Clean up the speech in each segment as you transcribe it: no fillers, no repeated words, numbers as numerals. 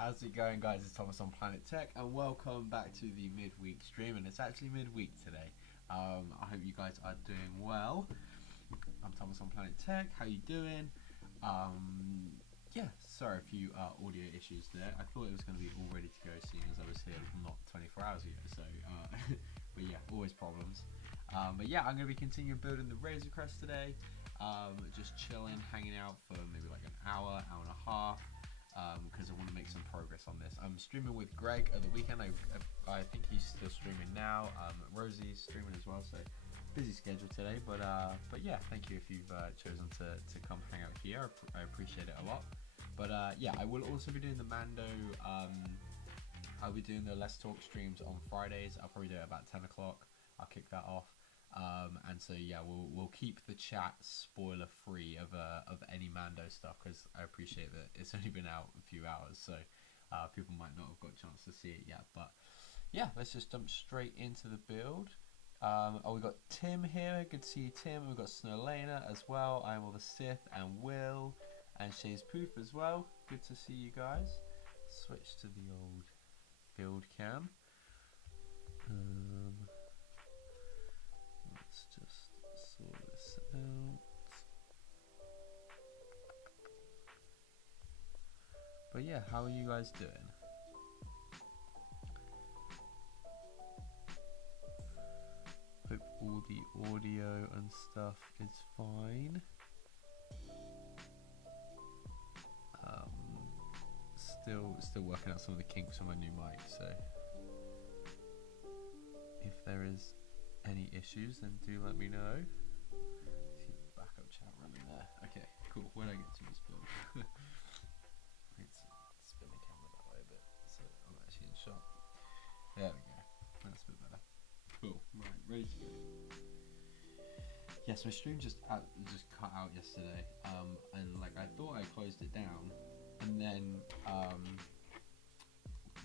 How's it going, guys? It's Thomas on Planet Tech, and welcome back to the midweek stream. And it's actually midweek today. I hope you guys are doing well. I'm Thomas on Planet Tech. How you doing? Yeah, sorry a few audio issues there. I thought it was going to be all ready to go, seeing as I was here not 24 hours ago. So, but yeah, always problems. But yeah, I'm going to be continuing building the Razor Crest today. Just chilling, hanging out for maybe like an hour and a half. Because I want to make some progress on this. I'm streaming with Greg at the weekend. I think he's still streaming now. Rosie's streaming as well, so busy schedule today. But yeah, thank you if you've chosen to come hang out here. I appreciate it a lot. But yeah, I will also be doing the Mando. I'll be doing the Let's Talk streams on Fridays. I'll probably do it about 10 o'clock. I'll kick that off. And so yeah, we'll keep the chat spoiler free of any Mando stuff, because I appreciate that it's only been out a few hours, so people might not have got a chance to see it yet. But yeah, let's just jump straight into the build. Oh, we got Tim here. Good to see you, Tim. We've got Snowlena as well. I'm all the Sith, and Will, and Shay's Poof as well. Good to see you guys. Switch to the old build cam. Let's just sort this out. But yeah, how are you guys doing? Hope all the audio and stuff is fine. Still working out some of the kinks on my new mic, so if there is any issues, then do let me know. See the backup chat running there. Okay, cool. Where did I get to this build? Let's spin the camera that way a bit, so I'm actually in shot. There we go. That's a bit better. Cool. Right, ready to go. Yes, my stream just cut out yesterday, and like I thought I closed it down, and then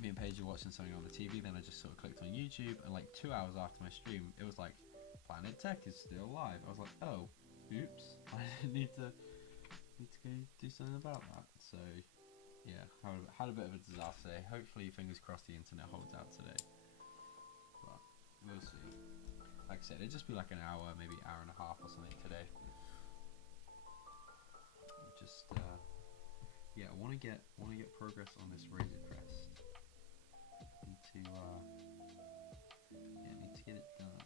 me and Paige were watching something on the TV. Then I just sort of clicked on YouTube, and like 2 hours after my stream, it was like Planet Tech is still live. I was like, oh, oops, I need to go do something about that. So yeah, had a bit of a disaster. Hopefully, fingers crossed, the internet holds out today, but we'll see. Like I said, it'd just be like an hour, maybe hour and a half or something today. Just yeah, I want to get progress on this Razor Crest. Need to get it done.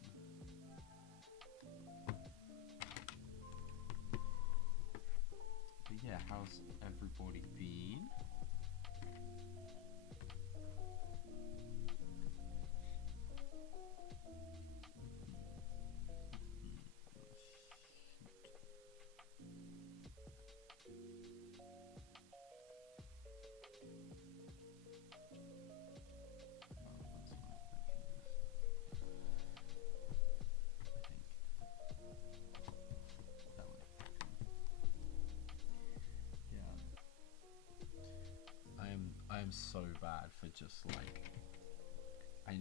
But yeah, how's everybody been? I'm so bad for just like, I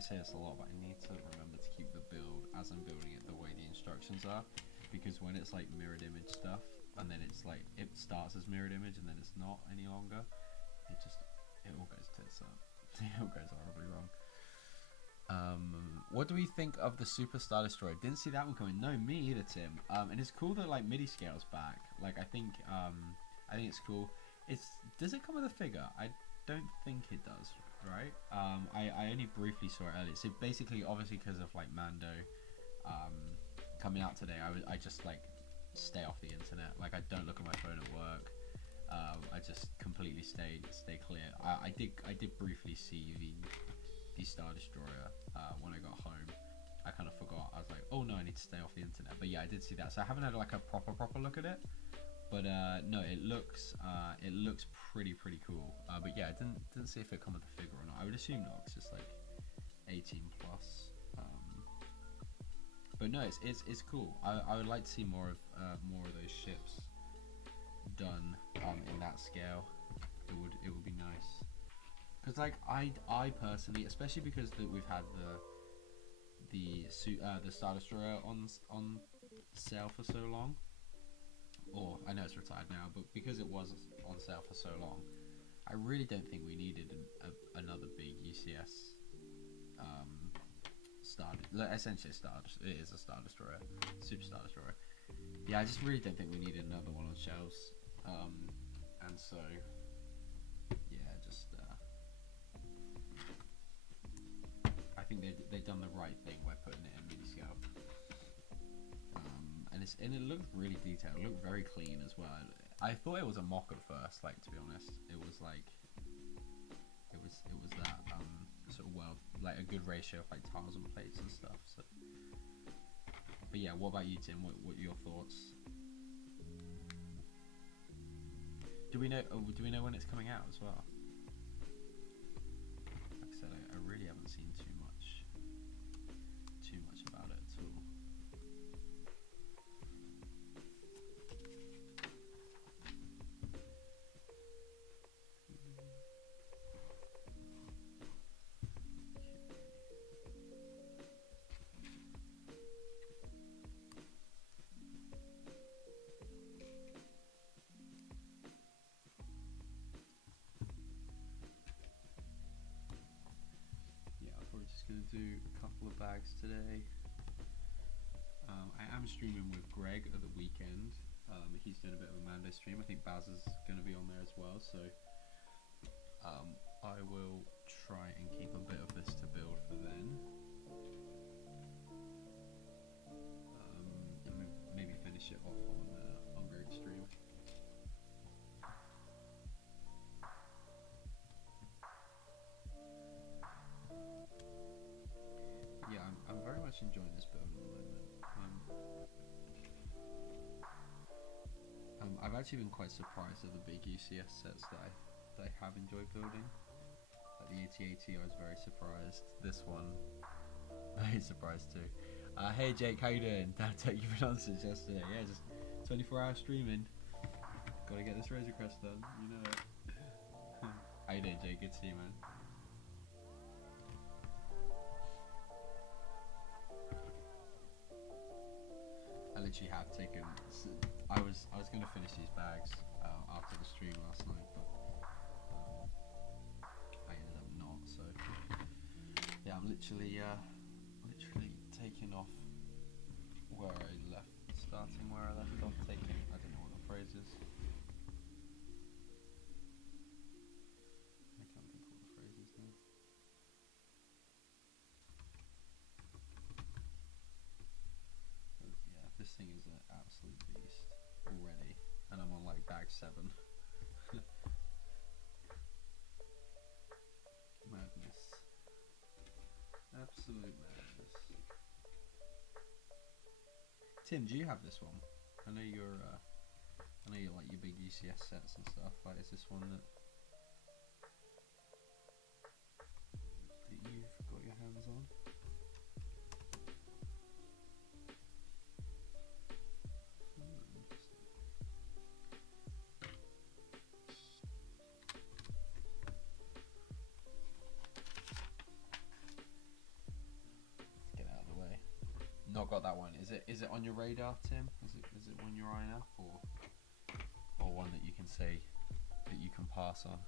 say this a lot, but I need to remember to keep the build as I'm building it the way the instructions are, because when it's like mirrored image stuff, and then it's like, it starts as mirrored image and then it's not any longer, it all goes tits up. It all goes horribly wrong. What do we think of the Super Star Destroyer? Didn't see that one coming. No, me either, Tim. And it's cool that like MIDI scale's back. Like I think it's cool. Does it come with a figure? I don't think it does, right? I only briefly saw it earlier. So basically, obviously, because of like Mando coming out today, I just like stay off the internet. Like I don't look at my phone at work. I just completely stay clear. I did briefly see the Star Destroyer when I got home. I kind of forgot. I was like, oh no, I need to stay off the internet. But yeah, I did see that. So I haven't had like a proper look at it. But no, it looks pretty cool. But yeah, I didn't see if it come with a figure or not. I would assume not, 'cause it's like 18 plus. But no, it's cool. I would like to see more of those ships done in that scale. It would be nice. Because like I personally, especially because we've had the Star Destroyer on sale for so long. Or I know it's retired now, but because it was on sale for so long, I really don't think we needed another big UCS essentially it is a Star Destroyer, Super Star Destroyer. Yeah, I just really don't think we needed another one on shelves, and so yeah, just I think they've done the right thing by putting it in mini scale, and it looked really detailed. It looked very clean as well. I thought it was a mock at first, like, to be honest. It was like it was that sort of like a good ratio of like tiles and plates and stuff. So, but yeah, what about you, Tim? What are your thoughts? Do we know when it's coming out as well? Like I said, I really haven't seen too much about it at all. Going to do a couple of bags today. I am streaming with Greg at the weekend. He's doing a bit of a Mando stream. I think Baz is going to be on there as well, so I will try and keep a bit of this to build for then, and maybe finish it off on Greg's stream. Yeah, I'm very much enjoying this build at the moment. I've actually been quite surprised at the big UCS sets that I have enjoyed building. Like the 8080, I was very surprised. This one, very surprised too. Hey Jake, how you doing? Thank you for answers yesterday. Yeah, just 24-hour streaming. Gotta get this Razor Crest done, you know it. How you doing, Jake? Good to see you, man. I literally have taken. I was going to finish these bags after the stream last night, but I ended up not. So yeah, I'm literally taking off where I left, starting where I left off. Taking, I don't know what the phrase is. I can't think what the phrase is now. Yeah, this thing is an absolute beast already, and I'm on like bag 7. Madness, absolute madness. Tim, do you have this one? I know you're like your big UCS sets and stuff. Like, is this one that you've got your hands on? Not got that one. Is it on your radar, Tim? Is it one you're eyeing up, or one that you can say that you can pass on?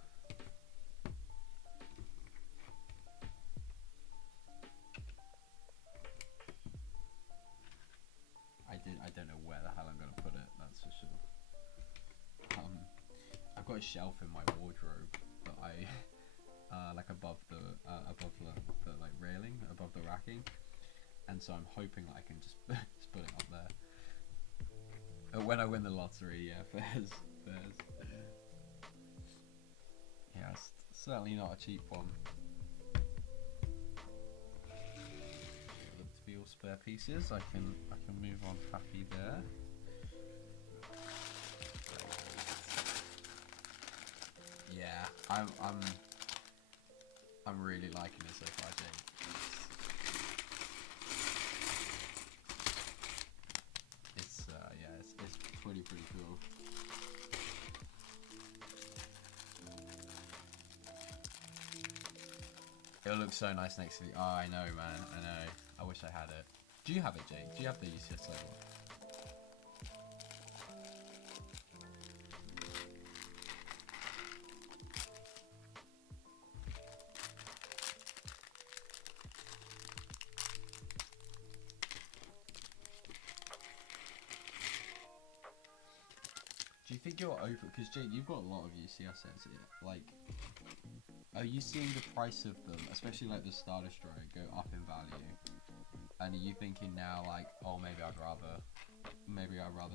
I don't know where the hell I'm gonna put it. That's for sure. I've got a shelf in my wardrobe that I like above the like railing above the racking. And so I'm hoping that I can just put it up there. When I win the lottery, yeah, fairs. Yeah, it's certainly not a cheap one. Look to be all spare pieces. I can move on happy there. Yeah, I'm really liking it so far, Jake. It's pretty cool. It'll look so nice next to the. Oh, I know, man. I know. I wish I had it. Do you have it, Jake? Do you have the UCS label? think you're open, because Jake, you've got a lot of UCS sets here. Like, are you seeing the price of them, especially like the Star Destroyer, go up in value? And are you thinking now, like, oh, maybe I'd rather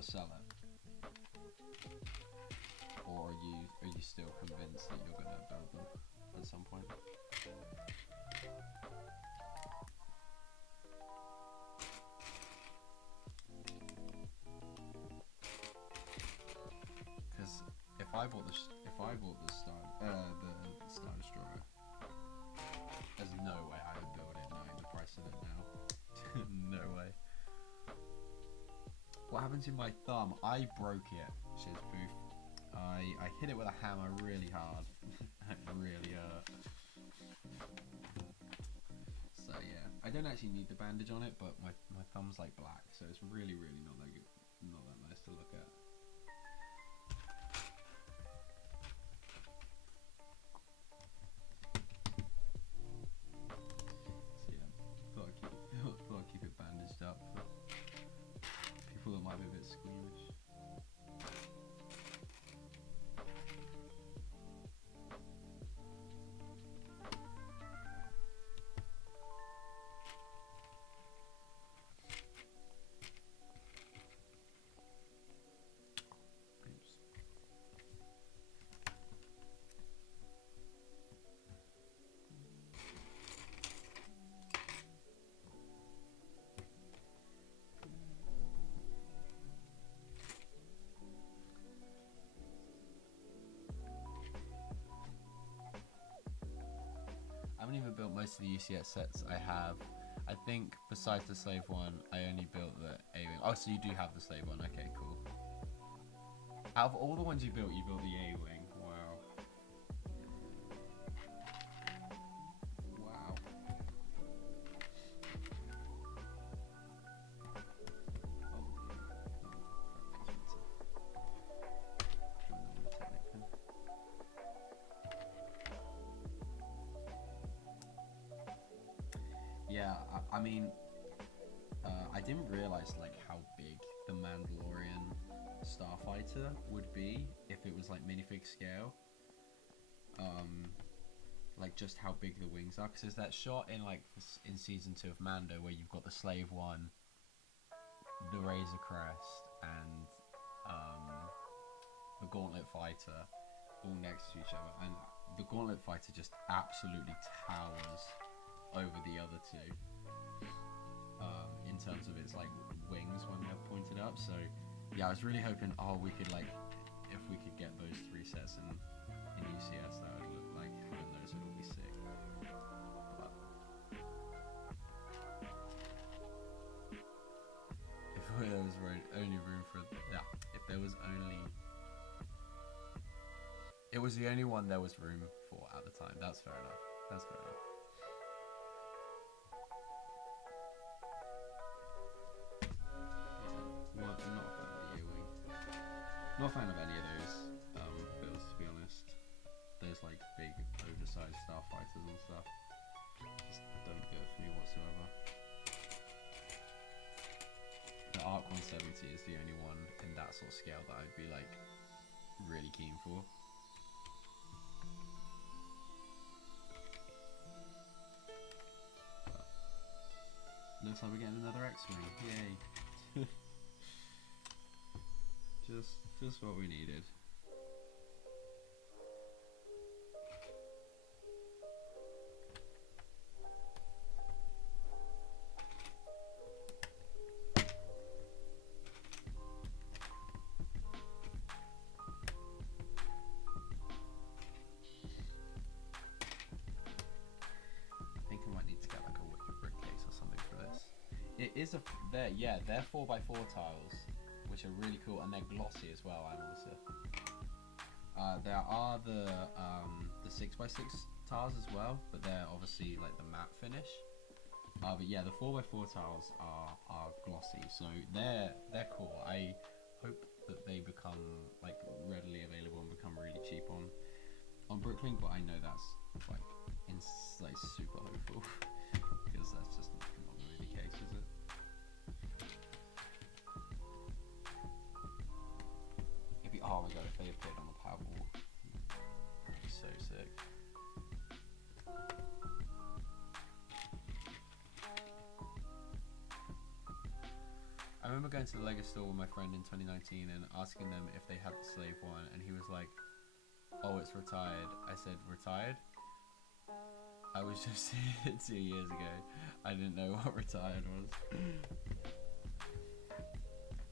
sell it? Or are you still convinced that you're gonna build them at some point? Because if I bought the Star Destroyer, there's no way I would build it knowing the price of it now. No way. What happened to my thumb? I broke it, Shizbooth. I hit it with a hammer really hard. It really hurt. So yeah, I don't actually need the bandage on it, but my thumb's like black, so it's really not that good, not that nice to look at. So yeah, thought I'd keep it bandaged up for people that might be a bit squeamish. I haven't even built most of the UCS sets I have. I think besides the slave one, I only built the A-wing. Oh, so you do have the slave one. Okay, cool. Out of all the ones you built the A-wing. Wow. Wow. Yeah, I mean, I didn't realize like how big the Mandalorian starfighter would be if it was like minifig scale. Like just how big the wings are, because there's that shot in like in season 2 of Mando where you've got the slave one, the Razor Crest, and the Gauntlet fighter all next to each other, and the Gauntlet fighter just absolutely towers over the other two in terms of its like wings when they're pointed up. So yeah, I was really hoping we could like, if we could get those 3 sets in UCS, that would look like having those would all be sick. But if there was only room for if there was only, it was the only one there was room for at the time. That's fair enough. That's fair enough. Not a fan of the A-wing. Not a fan of any of those builds, to be honest. Those like big, oversized starfighters and stuff just don't do it for me whatsoever. The Arc 170 is the only one in that sort of scale that I'd be like really keen for. But looks like we're getting another X-wing. Yay! Just what we needed. I think I might need to get like a wicked brick case or something for this. It is they're 4x4 tiles, which are really cool, and they're glossy as well. There are the 6x6 tiles as well, but they're obviously like the matte finish. But yeah, the 4x4 tiles are glossy, so they're cool. I hope that they become like readily available and become really cheap on Brooklyn, but I know that's like super hopeful because that's just not really the case, is it? Oh my god, remember going to the Lego store with my friend in 2019 and asking them if they had the slave one, and he was like, "Oh, it's retired." I said, "Retired?" I was just 2 years ago. I didn't know what retired was.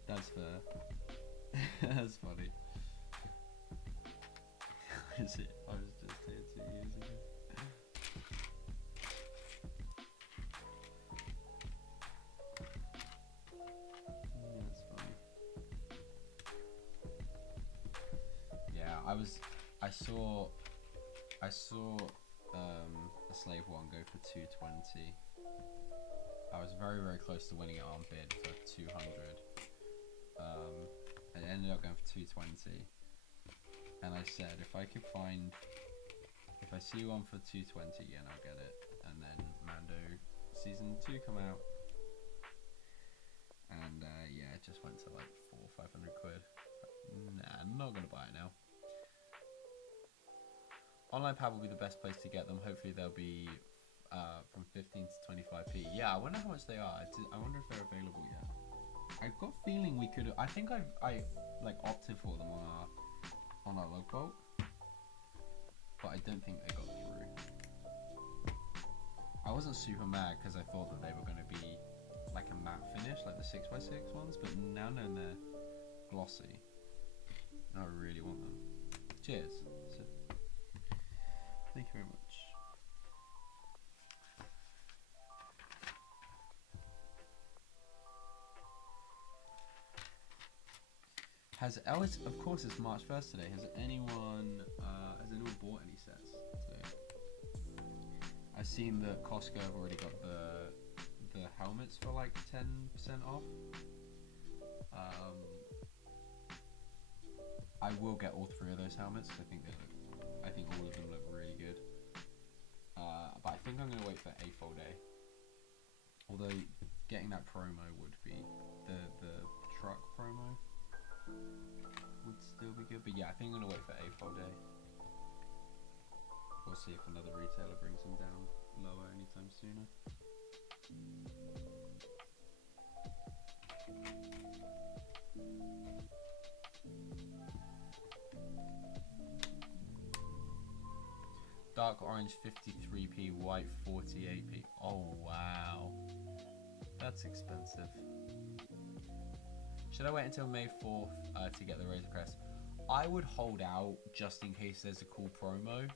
That's fair. That's funny. I was just here 2 years ago. That's funny. Yeah, I saw a slave one go for 220. I was very, very close to winning it on bid for 200. And it ended up going for 220. And I said, if I see one for 220 again, I'll get it. And then Mando season 2 come out. And yeah, it just went to like 400 or 500 quid. Nah, I'm not gonna buy it now. Online pad will be the best place to get them. Hopefully they'll be from 15 to 25p. Yeah, I wonder how much they are. I wonder if they're available yet. I've got a feeling we could. I think I like opted for them on our log bolt, but I don't think they got through. I wasn't super mad because I thought that they were going to be like a matte finish, like the 6x6 ones, but now knowing they're glossy, I really want them. Cheers. So, thank you very much. Of course it's March 1st today. Has anyone bought any sets today? I've seen that Costco have already got the helmets for like 10% off. I will get all 3 of those helmets because I think all of them look really good. But I think I'm gonna wait for A4 day. Although getting that promo would be the truck promo would still be good, but yeah, I think I'm gonna wait for A4 day. We'll see if another retailer brings them down lower anytime sooner. Dark orange 53p, white 48p. Oh wow, that's expensive. Should I wait until May 4th to get the Razor Crest? I would hold out just in case there's a cool promo.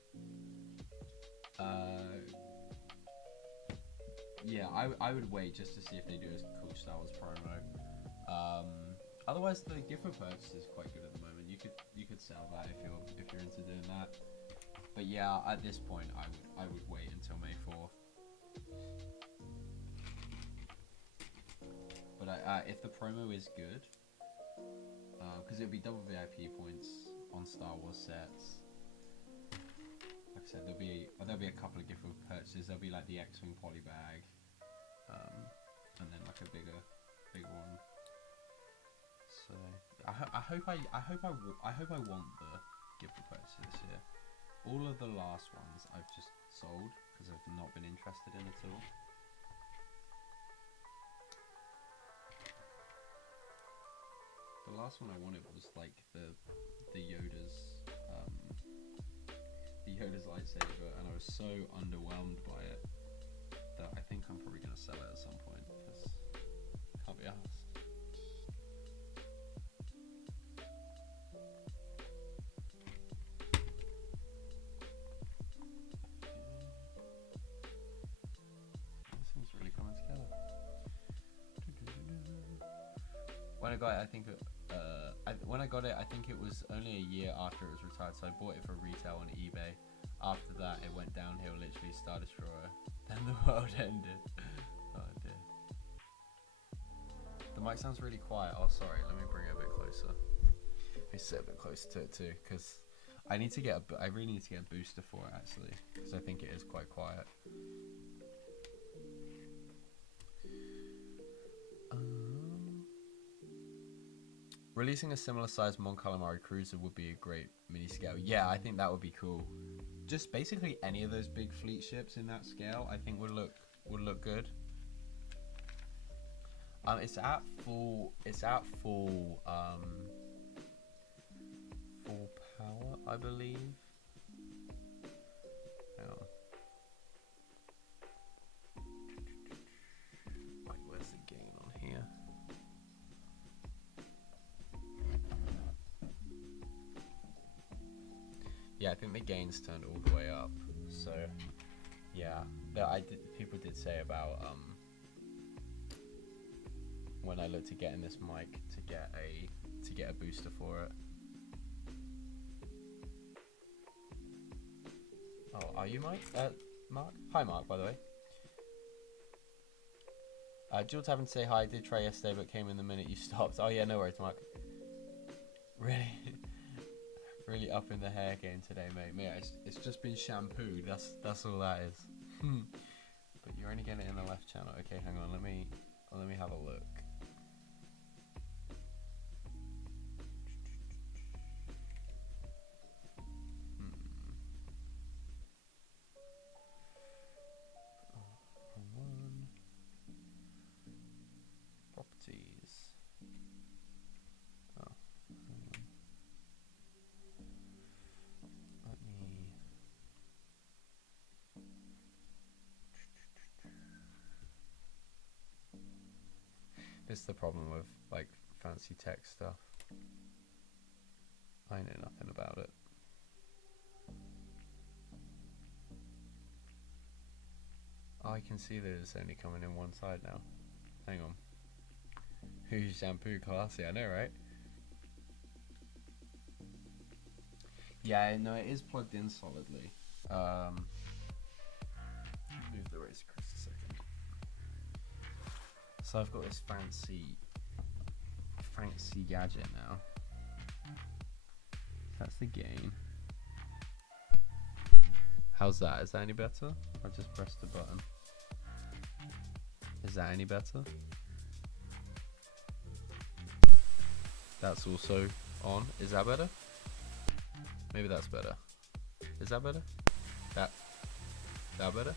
Yeah, I would wait just to see if they do a cool Star Wars promo. Otherwise, the gift for purchase is quite good at the moment. You could sell that if you're into doing that. But yeah, at this point, I would wait until May 4th. But if the promo is good, because it'll be double VIP points on Star Wars sets. Like I said, there'll be a couple of gift purchases. There'll be like the X-Wing poly bag, and then like a bigger one. So I hope I want the gift purchase this year. All of the last ones I've just sold because I've not been interested in at all. The last one I wanted was like the Yoda's lightsaber, and I was so underwhelmed by it that I think I'm probably gonna sell it at some point because I can't be arsed. This thing's really coming together. When I got it, I think I think it was only a year after it was retired, so I bought it for retail on eBay. After that, it went downhill, literally Star Destroyer. Then the world ended. Oh dear. The mic sounds really quiet. Oh, sorry. Let me bring it a bit closer. Let me sit a bit closer to it too, because I really need to get a booster for it actually, because I think it is quite quiet. Releasing a similar sized Mon Calamari cruiser would be a great mini scale. Yeah, I think that would be cool. Just basically any of those big fleet ships in that scale, I think would look good. It's at full. It's at full. Full power, I believe. Hang on. Right, where's the gain on here? Yeah, I think the gain's turned all the way up. So, yeah, people did say about when I looked at getting this mic to get a booster for it. Oh, are you Mike? Mark? Hi, Mark, by the way. Jules having to say hi. I did try yesterday, but came in the minute you stopped. Oh yeah, no worries, Mark. Really up in the hair game today, mate. Yeah, it's just been shampooed. That's all that is. But you're only getting it in the left channel. Okay, hang on. Let me have a look. Properties. Oh, let me. This is the problem with like fancy tech stuff. I know nothing about it. I can see that it's only coming in one side now. Hang on. Who's shampoo classy? I know, right? Yeah, no, it is plugged in solidly. Move the race across a second. So I've got this fancy gadget now. That's the gain. How's that? Is that any better? I just pressed the button. Is that any better? That's also on. Is that better? Maybe that's better. Is that better? That better?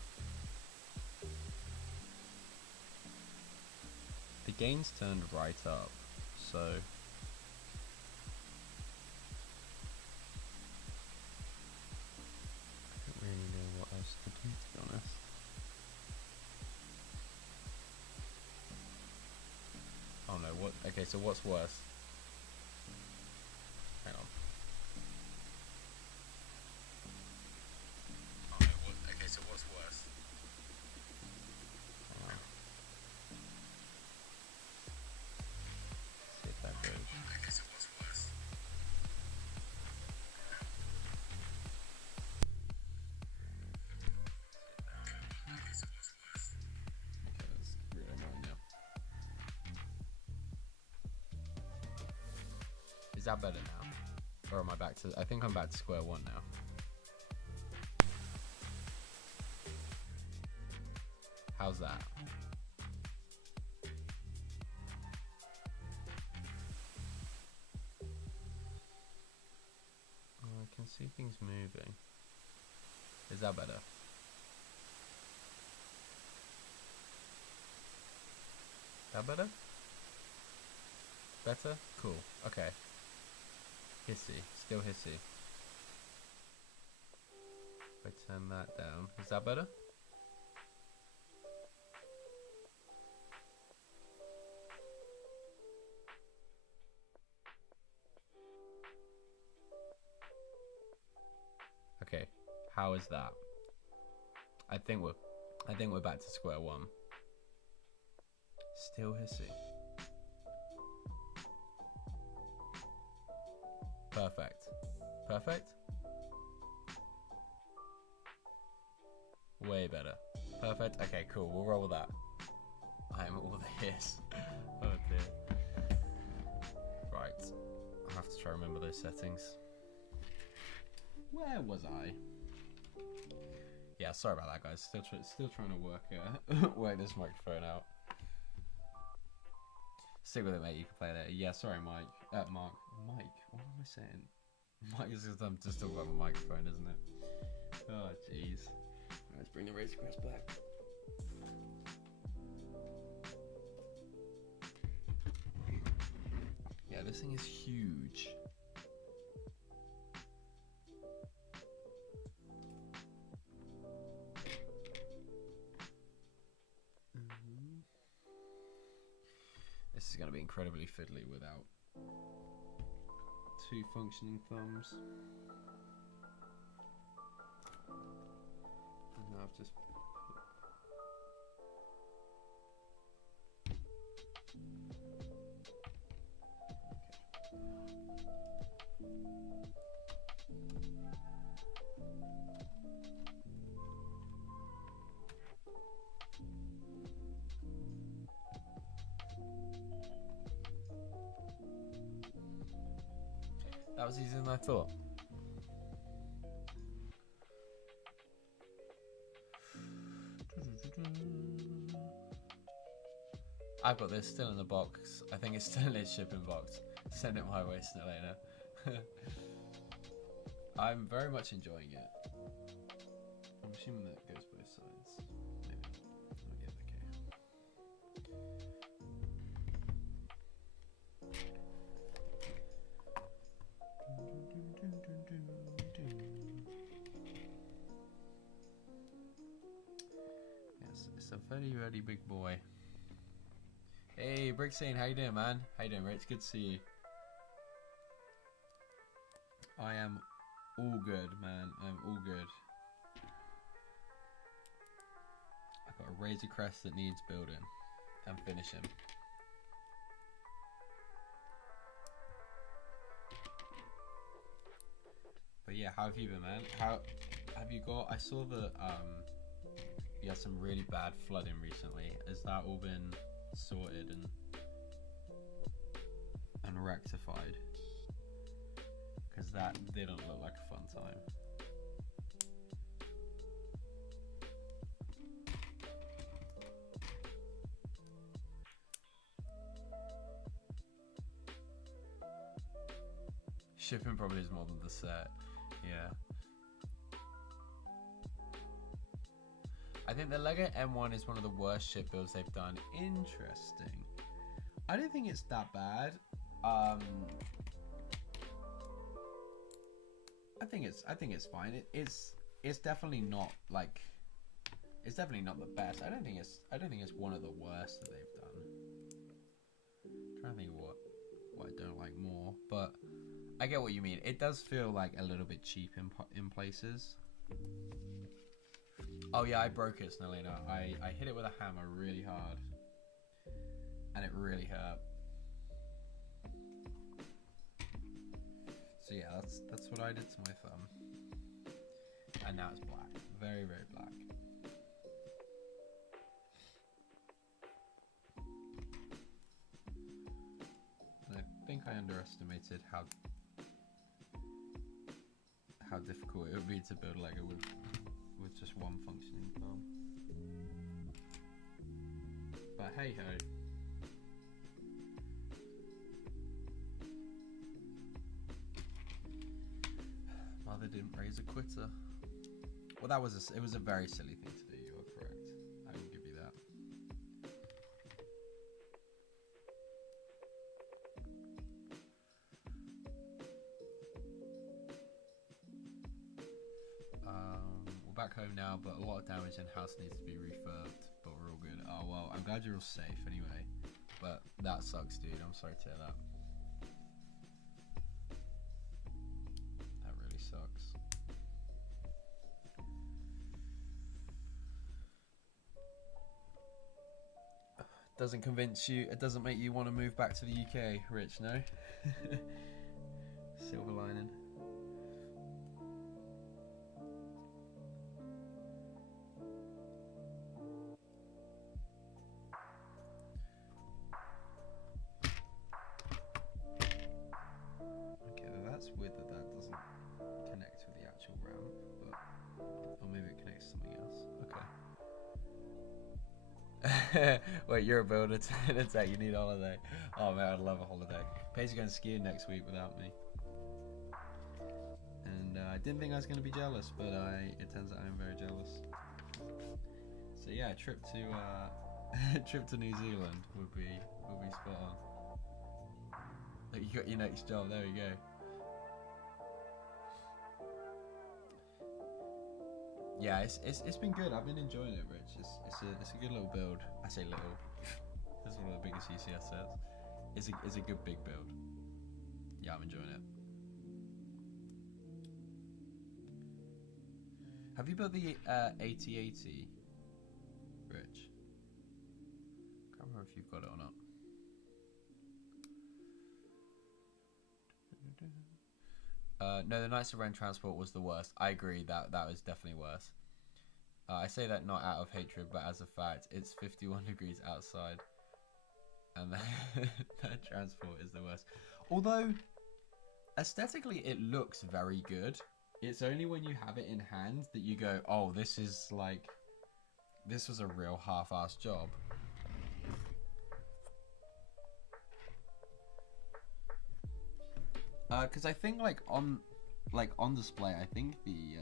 The gain's turned right up, so I don't really know what else to do, to be honest. Oh no, what? Okay, so what's worse? Hang on. Oh no, what? Okay, so what's worse? Hang on. See if that goes. Okay, so what's worse? Okay, so what's worse? Okay, that's really annoying now. Is that better now? Or am I back to... I think I'm back to square one now. How's that? Oh, I can see things moving. Is that better? That better? Better? Cool. Okay. Hissy. Still hissy. If I turn that down. Is that better? Okay. How is that? I think we're back to square one. Still hissy. Perfect. Perfect? Way better. Perfect? Okay, cool. We'll roll with that. I'm all the hiss. Oh dear. Right. I have to try to remember those settings. Where was I? Yeah, sorry about that, guys. Still trying to work this microphone out. Stick with it, mate. You can play that. Yeah, sorry, Mike. Mark. Mike. What am I saying? Mike is just, I'm just talking about my microphone, isn't it? Oh, jeez. Let's bring the race Crest back. this thing is huge. This is going to be incredibly fiddly without 2 functioning thumbs. And now I've just that was easier than I thought. I've got this still in the box. I think it's still in its shipping box. Send it my way, Snellena. I'm very much enjoying it. I'm assuming that it goes both sides. Maybe not. Oh, yeah, okay. Yes, it's a very, very big boy. Hey, Brickscene, how you doing, man? How you doing, Rich? Good to see you. I am all good, man. I'm all good. I've got a Razor Crest that needs building and finishing. But yeah, how have you been, man? How have you got? I saw that you had some really bad flooding recently. Has that all been sorted and rectified? Because that didn't look like a fun time. Shipping probably is more than the set. Yeah. I think the Lego M1 is one of the worst ship builds they've done. Interesting. I don't think it's that bad. I think it's fine. It's definitely not like, it's definitely not the best. I don't think it's one of the worst that they've done. I'm trying to think what I don't like more, but I get what you mean. It does feel like a little bit cheap in places. Oh yeah, I broke it, Snellena. I hit it with a hammer really hard, and it really hurt. So yeah, that's what I did to my thumb, and now it's black, very, very black. And I think I underestimated how difficult it would be to build Lego with just one functioning thumb. But hey ho. Mother didn't raise a quitter. Well, it was a very silly thing to do. You are correct. I will give you that. We're back home now, but a lot of damage and house needs to be refurbed. But we're all good. Oh well, I'm glad you're all safe anyway. But that sucks, dude. I'm sorry to hear that. That really sucks. Doesn't convince you. It doesn't make you want to move back to the UK, Rich. No. Silver lining. Okay, that's weird that doesn't connect with the actual RAM, but or maybe it connects to something else. Okay. Wait, you're a builder to tech, you need a holiday. Oh man, I'd love a holiday. Paige is going skiing next week without me. And I didn't think I was going to be jealous, but it turns out I'm very jealous. So yeah, trip to trip to New Zealand would be spot on. You got your next job. There we go. Yeah, it's been good. I've been enjoying it, Rich. It's a good little build. I say little. That's one of the biggest UCS sets. It's a good big build. Yeah, I'm enjoying it. Have you built the 8080, Rich? Can't remember if you've got it or not. No, the Knights of Ren transport was the worst. I agree that was definitely worse. I say that not out of hatred, but as a fact. It's 51 degrees outside, and that transport is the worst. Although aesthetically, it looks very good. It's only when you have it in hand that you go, "Oh, this was a real half-assed job." Because I think on display, I think the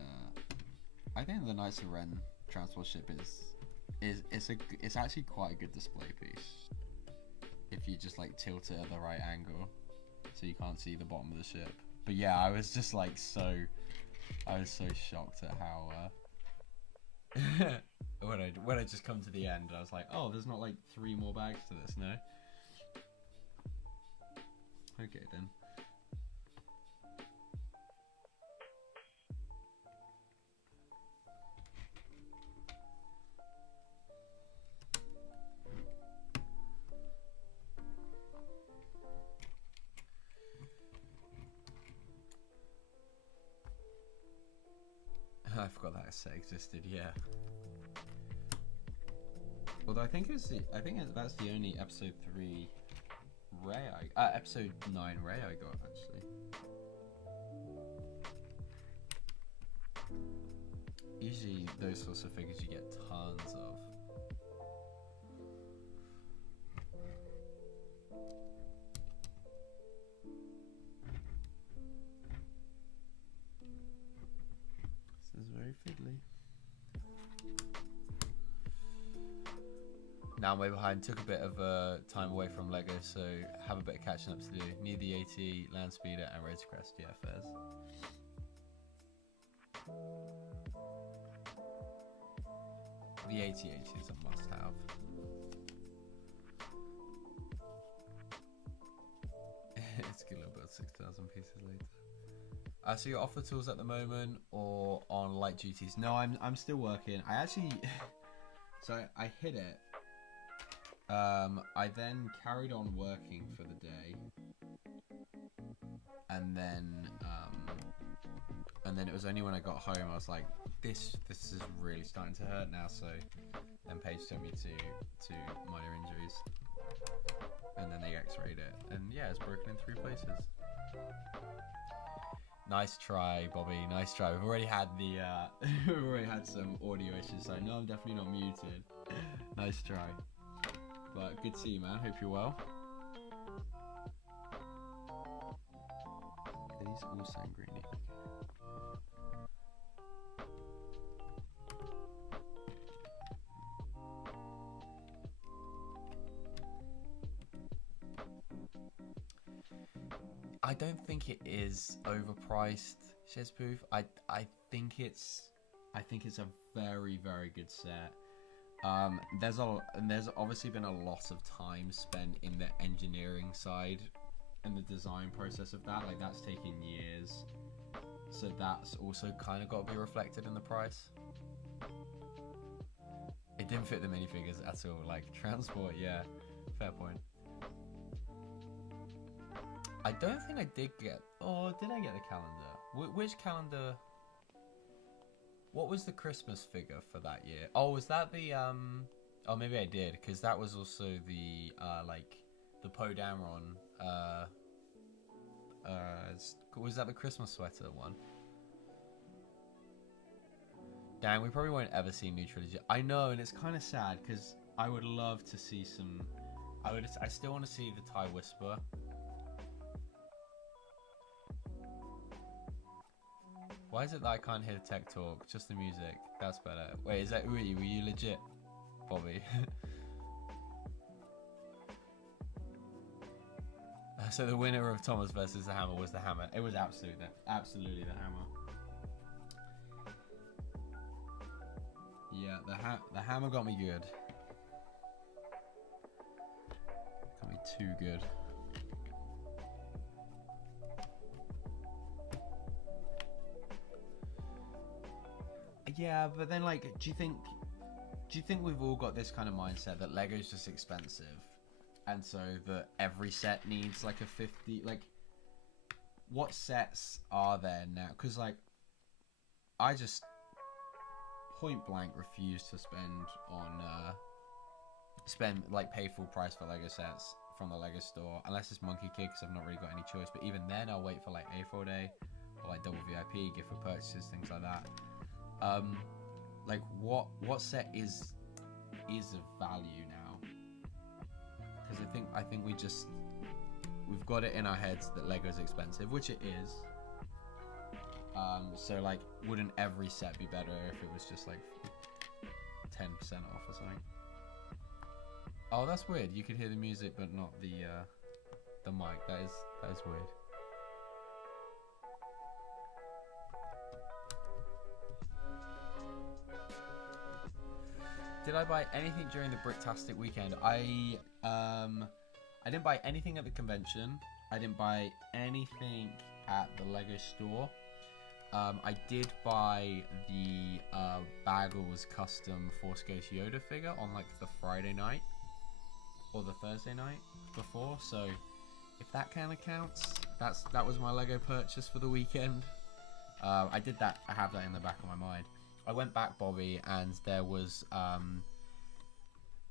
Knights of Ren transport ship it's actually quite a good display piece if you just like tilt it at the right angle so you can't see the bottom of the ship. But yeah, I was just like I was so shocked at how when I just come to the end, I was like, oh, there's not like 3 more bags to this, no? Okay then. I forgot that set existed. Yeah. Although I think that's the only episode 3 Ray episode 9 Ray I got actually. Usually those sorts of figures you get tons of. This is very fiddly. Now I'm way behind. Took a bit of time away from Lego, so have a bit of catching up to do. Need the AT, Land Speeder, and Race Crest. Yeah, fairs. The AT is a must-have. It's good to build 6,000 pieces later. So you're off the tools at the moment, or on light duties? No, I'm still working. I actually, so I hit it. I then carried on working for the day, and then it was only when I got home I was like, this is really starting to hurt now. So then Paige took me to minor injuries, and then they x-rayed it, and yeah, it's broken in 3 places. Nice try, Bobby. Nice try. We've already had we've already had some audio issues, so I know I'm definitely not muted. Nice try. But good to see you, man. Hope you're well. Are these all sanguine? I don't think it is overpriced, Shezpoof. I think it's a very, very good set. There's obviously been a lot of time spent in the engineering side and the design process of that. Like, that's taken years, so that's also kind of got to be reflected in the price. It didn't fit the minifigures at all. Like, transport, yeah, fair point. I don't think I did get. Oh, did I get the calendar? Which calendar? What was the Christmas figure for that year? Oh, was that the Oh, maybe I did, because that was also the like the Poe Dameron. Was that the Christmas sweater one? Dang, we probably won't ever see new trilogy. I know, and it's kind of sad because I would love to see some. I still want to see the TIE Whisper. Why is it that I can't hear the tech talk? Just the music. That's better. Wait, is that Uri? Were you legit, Bobby? So the winner of Thomas versus the hammer was the hammer. It was absolutely the hammer. Yeah, the hammer got me good. Got me too good. Yeah, but then like, do you think we've all got this kind of mindset that Lego's just expensive, and so that every set needs like a 50? Like, what sets are there now? Because like, I just point blank refuse to pay full price for Lego sets from the Lego store, unless it's Monkey Kid, because I've not really got any choice. But even then, I'll wait for like A4 Day or like double VIP, gift for purchases, things like that. Like what set is of value now? Because I think we've got it in our heads that Lego's expensive, which it is. So like, wouldn't every set be better if it was just like 10% off or something? Oh, that's weird. You could hear the music but not the mic. That is weird. Did I buy anything during the Bricktastic weekend? I didn't buy anything at the convention. I didn't buy anything at the Lego store. I did buy the Baggles custom Force Ghost Yoda figure on like the Friday night or the Thursday night before. So if that kind of counts, that was my Lego purchase for the weekend. I did that. I have that in the back of my mind. I went back, Bobby, and there was a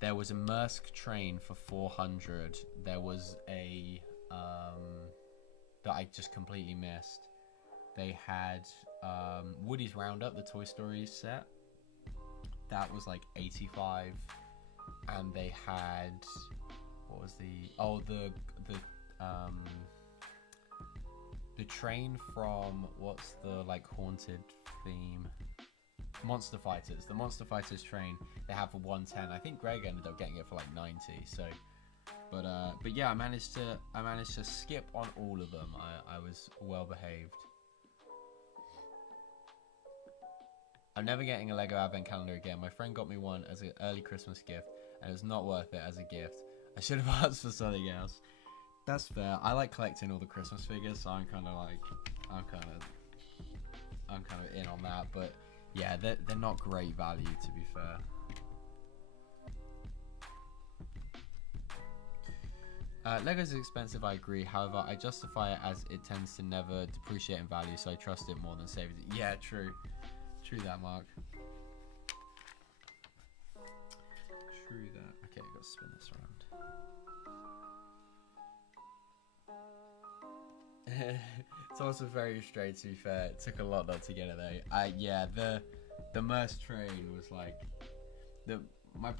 Mersk train for 400. There was a that I just completely missed. They had Woody's Roundup, the Toy Story set. That was like 85, and they had, what was the train from, what's the like haunted theme? Monster Fighters. The Monster Fighters train they have for 110. I think Greg ended up getting it for like 90. So, but yeah, I managed to skip on all of them. I was well behaved. I'm never getting a Lego Advent calendar again. My friend got me one as an early Christmas gift, and it was not worth it as a gift. I should have asked for something else. That's fair. I like collecting all the Christmas figures, so I'm kind of in on that. But yeah, they're not great value, to be fair. Lego's expensive, I agree. However, I justify it as it tends to never depreciate in value, so I trust it more than save it. Yeah, true. True that, Mark. True that. Okay, I've got to spin this around. It's also very straight, to be fair. It took a lot not to get it though. Yeah, the Merce train was like my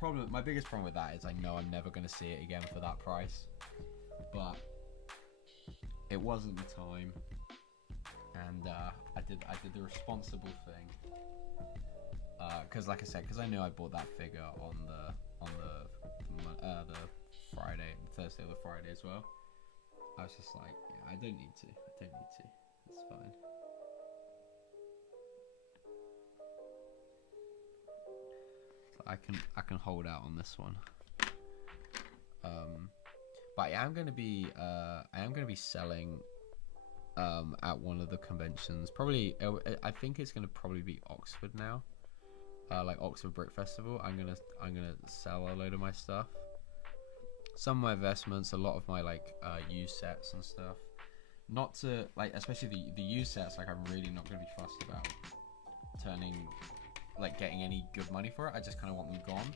biggest problem with that is I know I'm never going to see it again for that price. But it wasn't the time, and I did the responsible thing. Because like I said, because I knew I bought that figure on the Friday, Thursday or the Friday as well. I was just like, yeah, I don't need to. It's fine. So I can hold out on this one. But I am going to be selling at one of the conventions. Probably, I think it's going to probably be Oxford now. Like Oxford Brick Festival. I'm gonna sell a load of my stuff. Some of my investments, a lot of my like used sets and stuff. Not to like, especially the used sets. Like, I'm really not gonna be fussed about getting any good money for it. I just kind of want them gone.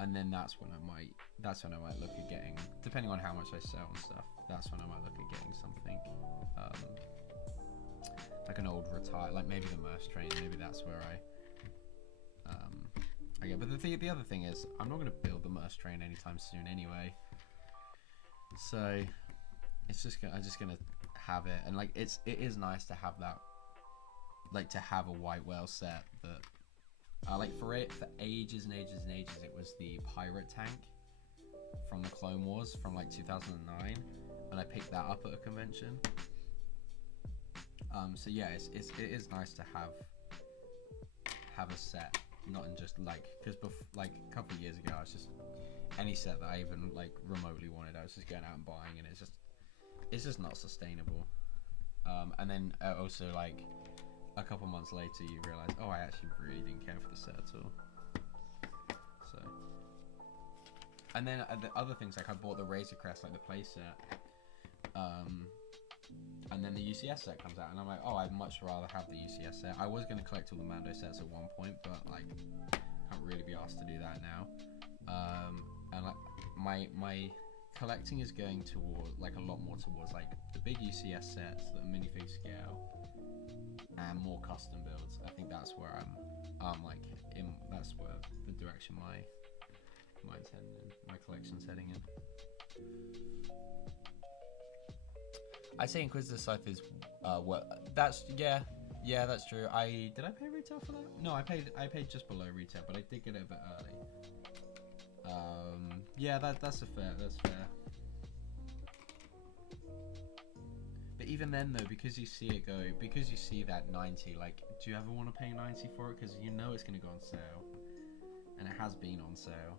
And then that's when I might look at getting, depending on how much I sell and stuff. That's when I might look at getting something. Like an old retired, like maybe the Merce train. Maybe that's where I get. But the other thing is, I'm not going to build the Merce train anytime soon anyway. So I'm just gonna have it, and like it is nice to have that, like to have a white whale set that, like for ages and ages and ages, it was the pirate tank. from the Clone Wars from like 2009, and I picked that up at a convention. So yeah, it is nice to have a set, not in just like, because like a couple of years ago, I was just any set that I even like remotely wanted, I was just going out and buying, and it's just not sustainable. And then also like a couple months later, you realize, oh, I actually really didn't care for the set at all. So, and then the other things, like I bought the Razor Crest, like the play set, and then the UCS set comes out, and I'm like, oh, I'd much rather have the UCS set. I was going to collect all the Mando sets at one point, but like can't really be asked to do that now. And like my collecting is going towards like a lot more towards like the big UCS sets that are minifig scale and more custom builds. I think that's where I'm like that's where the direction mine's heading in, my collection's heading in. I say Inquisitor Scythe is that's that's true. Did I pay retail for that? No, I paid just below retail, but I did get it a bit early. Yeah, that's fair. But even then though, because you see that 90, like, do you ever want to pay 90 for it? Because you know it's going to go on sale, and it has been on sale.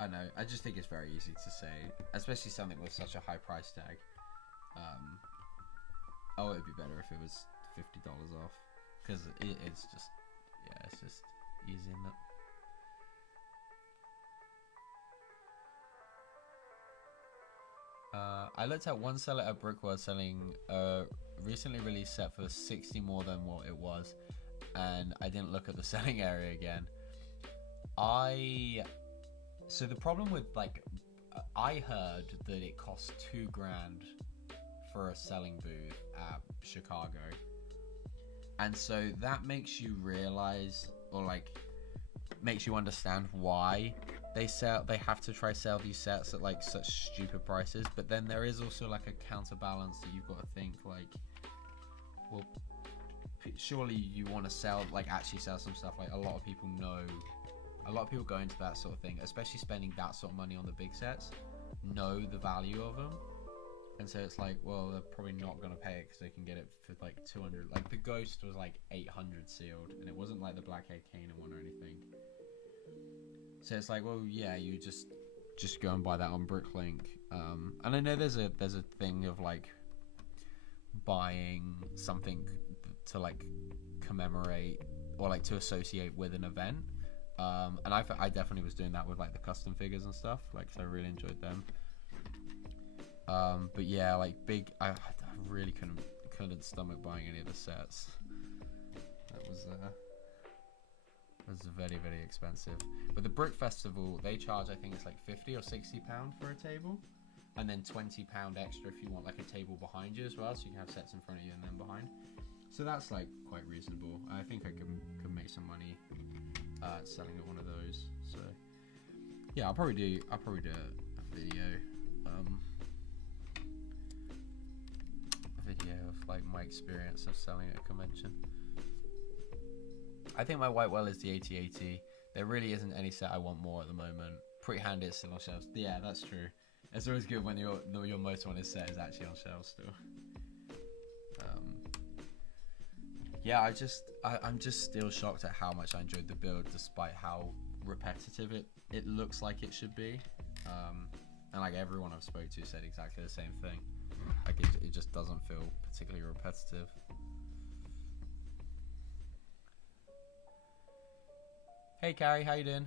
I know, I just think it's very easy to say, especially something with such a high price tag. Oh, it'd be better if it was $50 off, because it's just, yeah, it's just easy, isn't it? I looked at one seller at Brickworld selling a recently released set for 60 more than what it was, and I didn't look at the selling area again. So the problem with, like, I heard that it cost $2,000 for a selling booth at Chicago, and so that makes you realize, or like makes you understand why they have to try sell these sets at like such stupid prices. But then there is also like a counterbalance that you've got to think, like, well, surely you want to actually sell some stuff. Like, a lot of people go into that sort of thing, especially spending that sort of money on the big sets, know the value of them, and so it's like, well, they're probably not going to pay it because they can get it for like 200. Like the Ghost was like 800 sealed, and it wasn't like the Blackhead Kanan one or anything. So it's like, well, yeah, you just go and buy that on Bricklink. And I know there's a thing of like buying something to like commemorate or like to associate with an event. And I definitely was doing that with like the custom figures and stuff, like, so I really enjoyed them. But yeah, like I really couldn't stomach buying any of the sets. That was very, very expensive. But the Brick Festival, they charge, I think it's like £50 or £60 for a table, and then £20 extra if you want like a table behind you as well, so you can have sets in front of you and then behind. So that's like quite reasonable. I think I could make some money selling at one of those. So yeah, I'll probably do a video of like my experience of selling at a convention. I think my white well is the 8080. There really isn't any set I want more at the moment. Pretty handy, it's still on shelves. Yeah, that's true. It's always good when your most wanted set is actually on shelves still. Yeah, I'm just still shocked at how much I enjoyed the build, despite how repetitive it looks like it should be. And like everyone I've spoke to said exactly the same thing. Like it just doesn't feel particularly repetitive. Hey Carrie, how you doing?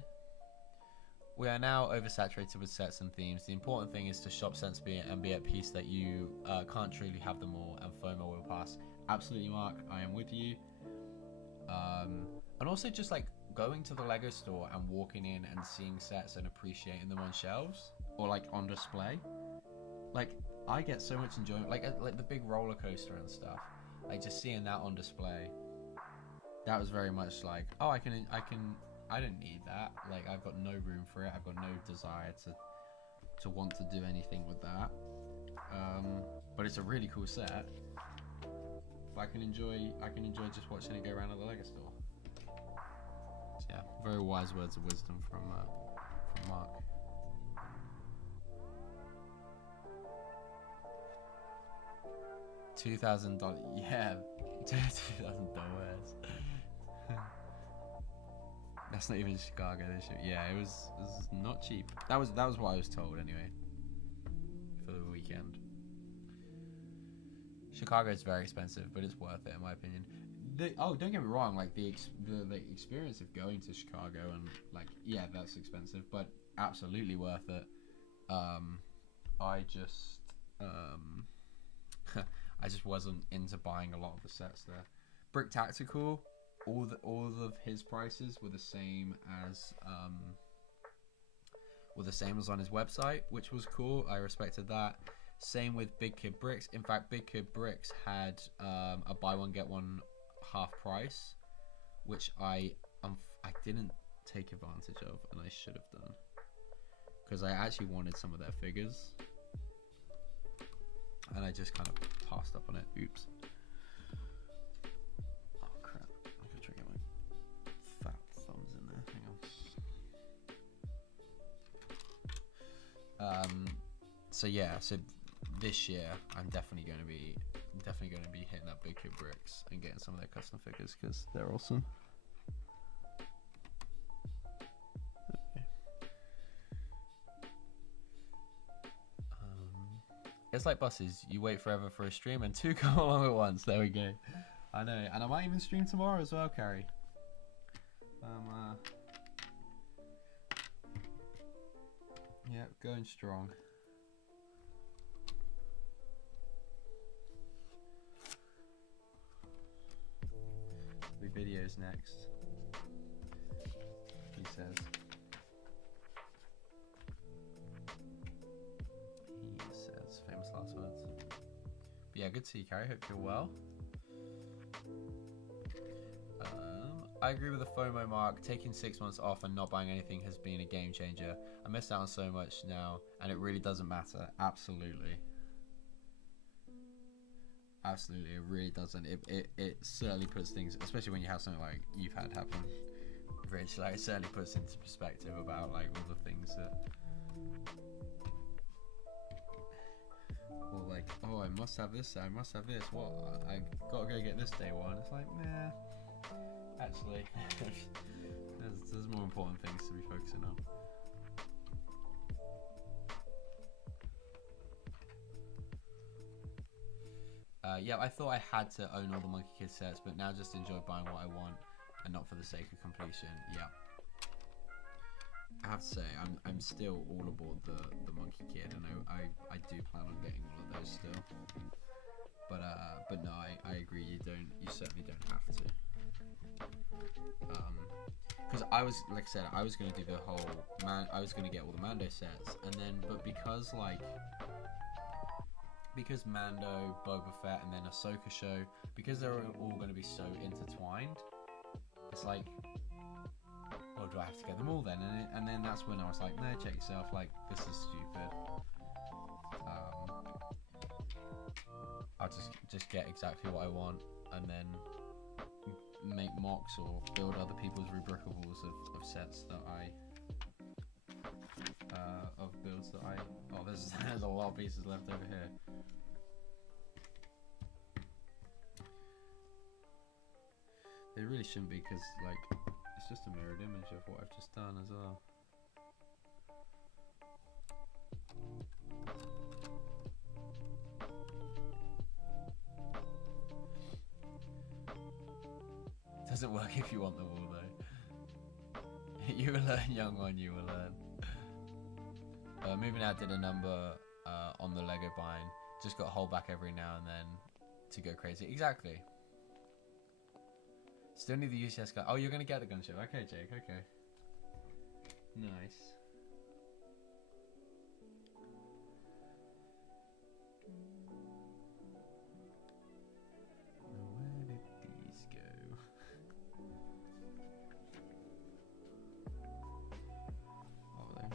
We are now oversaturated with sets and themes. The important thing is to shop sensibly and be at peace that you can't truly have them all, and FOMO will pass. Absolutely, Mark, I am with you. And also just like going to the Lego store and walking in and seeing sets and appreciating them on shelves or like on display. Like, I get so much enjoyment, like the big roller coaster and stuff. Like just seeing that on display. That was very much like, oh, I don't need that. Like, I've got no room for it. I've got no desire to want to do anything with that. But it's a really cool set. But I can enjoy just watching it go around at the Lego store. So yeah, very wise words of wisdom from Mark. $2,000, yeah, $2,000. That's not even Chicago this year. Yeah, it was not cheap. That was what I was told anyway. For the weekend. Chicago is very expensive, but it's worth it in my opinion. Don't get me wrong. Like the experience of going to Chicago and like yeah, that's expensive, but absolutely worth it. I just I just wasn't into buying a lot of the sets there. Brick Tactical, all of his prices were the same as on his website, which was cool. I respected that. Same with Big Kid Bricks. In fact, Big Kid Bricks had a buy one get one half price, which I didn't take advantage of, and I should have done, because I actually wanted some of their figures, and I just kind of passed up on it. Oops. Oh crap! I'm gonna try to get my fat thumbs in there. Hang on. So yeah, so this year I'm definitely going to be hitting up Big Kid Bricks and getting some of their custom figures because they're awesome. Okay. It's like buses. You wait forever for a stream and two come along at once. There we go. I know, and I might even stream tomorrow as well, Carrie. Yeah, going strong. Videos next, he says. Famous last words. But yeah, good to see you, Carrie. Hope you're well. I agree with the FOMO mark. Taking 6 months off and not buying anything has been a game changer. I missed out on so much now, and it really doesn't matter. Absolutely. Absolutely, it really doesn't. It certainly puts things, especially when you have something like you've had happen, Rich, like it certainly puts into perspective about like all the things that, or like, oh, I must have this, I must have this, what, I gotta go get this day one. It's like, nah, actually, there's more important things to be focusing on. Yeah, I thought I had to own all the Monkey Kid sets, but now just enjoy buying what I want and not for the sake of completion. Yeah, I have to say I'm still all aboard the Monkey Kid, and I do plan on getting all of those still. But no, I agree. You certainly don't have to. Because I was, like I said, I was gonna do the whole I was gonna get all the Mando sets, and then because Mando, Boba Fett, and then Ahsoka show, because they're all going to be so intertwined, it's like, well, do I have to get them all then? And then that's when I was like, no, check yourself, like, this is stupid. I'll just get exactly what I want, and then make mocks or build other people's rebrickables of sets that of builds that oh, there's a lot of pieces left over here. It really shouldn't be, because like it's just a mirrored image of what I've just done as well. Doesn't work if you want them all though. You will learn, young one, you will learn. Moving Out did a number on the Lego bind. Just got to hold back every now and then to go crazy. Exactly. Still need the UCS gun. Oh, you're going to get the gunship. Okay, Jake, okay. Nice. Where did these go? Oh, there.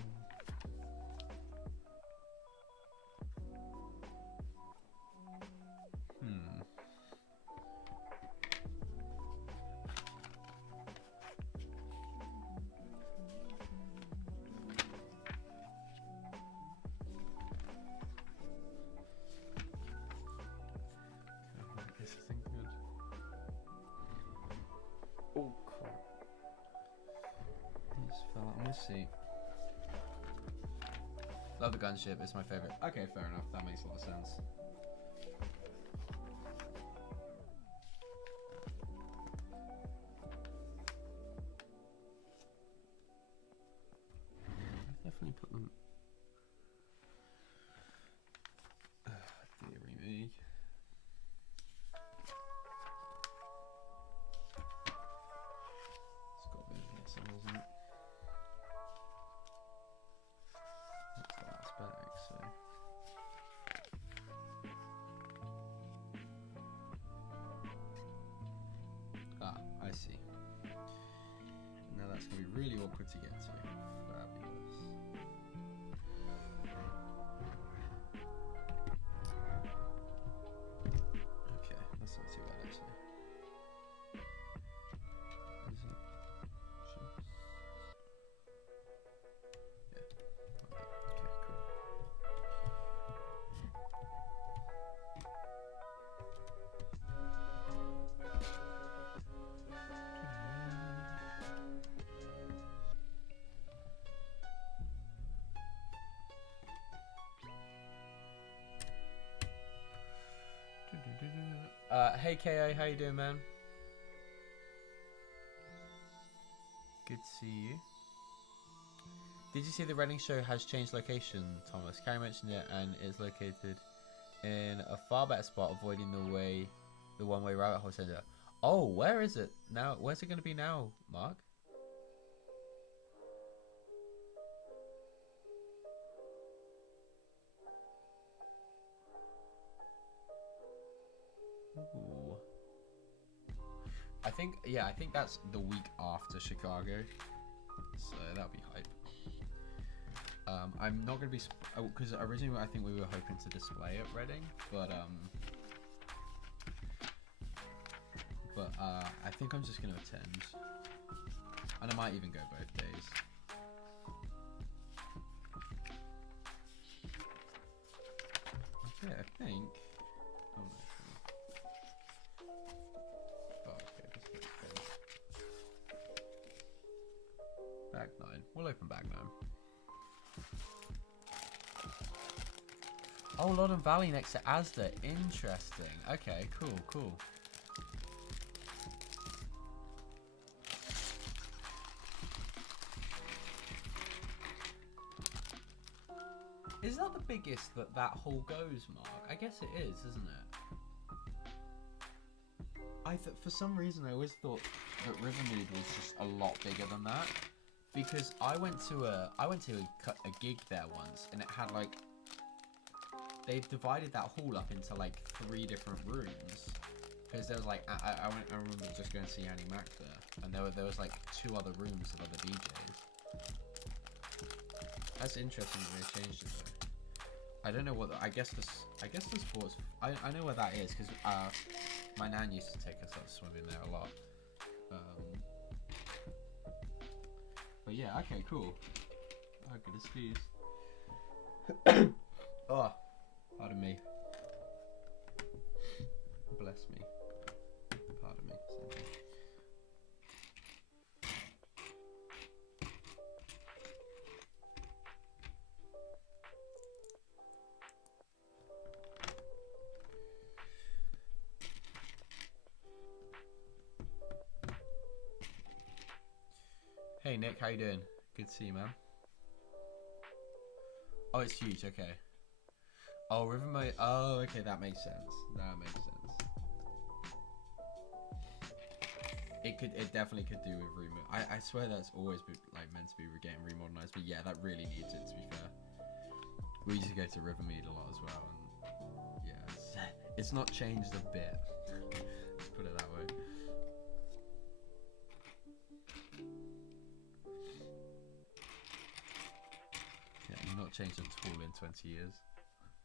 see. Love the gunship, it's my favourite. Okay, fair enough, that makes a lot of sense. I've definitely put them... dearie me. It's got a bit of this, hasn't it? That's the last bag, so... Ah, I see. Now that's going to be really awkward to get to. Fabulous. Okay, that's not too bad actually. Is it? Yeah. Okay, cool. Hey KO, how you doing, man? Good to see you. Did you see the Reading show has changed location, Thomas? Carrie mentioned it, and it's located in a far better spot, avoiding the one-way rabbit hole center. Oh, where is it now? Where's it going to be now, Mark? Ooh. I think that's the week after Chicago, so that'll be hype. I'm not gonna be because originally I think we were hoping to display at Reading, but I think I'm just gonna attend, and I might even go both days. Okay, I think. Oh no. Bag 9. We'll open bag 9. Oh, Loddon Valley next to Asda. Interesting. Okay, cool. Is that the biggest that hole goes, Mark? I guess it is, isn't it? For some reason I always thought that Rivermead was just a lot bigger than that, because I went to a gig there once, and it had like, they've divided that hall up into like 3 different rooms, because there was like I remember just going to see Annie Mac there, and there was like 2 other rooms of other DJs. That's interesting that they changed it though. I don't know what I guess the sports. I know where that is because my nan used to take us out swimming there a lot. But yeah, okay, cool. Oh, good excuse. Oh, pardon me. Bless me. Pardon me. Sorry. Hey Nick, how you doing? Good to see you, man. Oh, it's huge, okay. Oh, Rivermead. Oh, okay, that makes sense. It definitely could do with remodel. I swear that's always been, like, meant to be getting remodernized, but yeah, that really needs it, to be fair. We used to go to Rivermead a lot as well, and yeah, it's not changed a bit. Let's put it that way. Not changed at all in 20 years.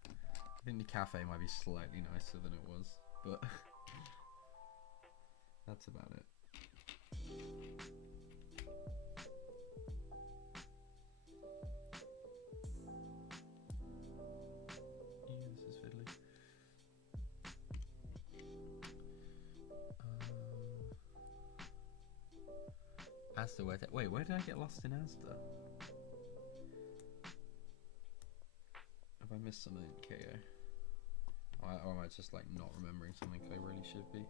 I think the cafe might be slightly nicer than it was, but that's about it. Yeah, this is fiddly. Asda, wait, where did I get lost in Asda? missed something, KO? Or am I just like not remembering something I really should be?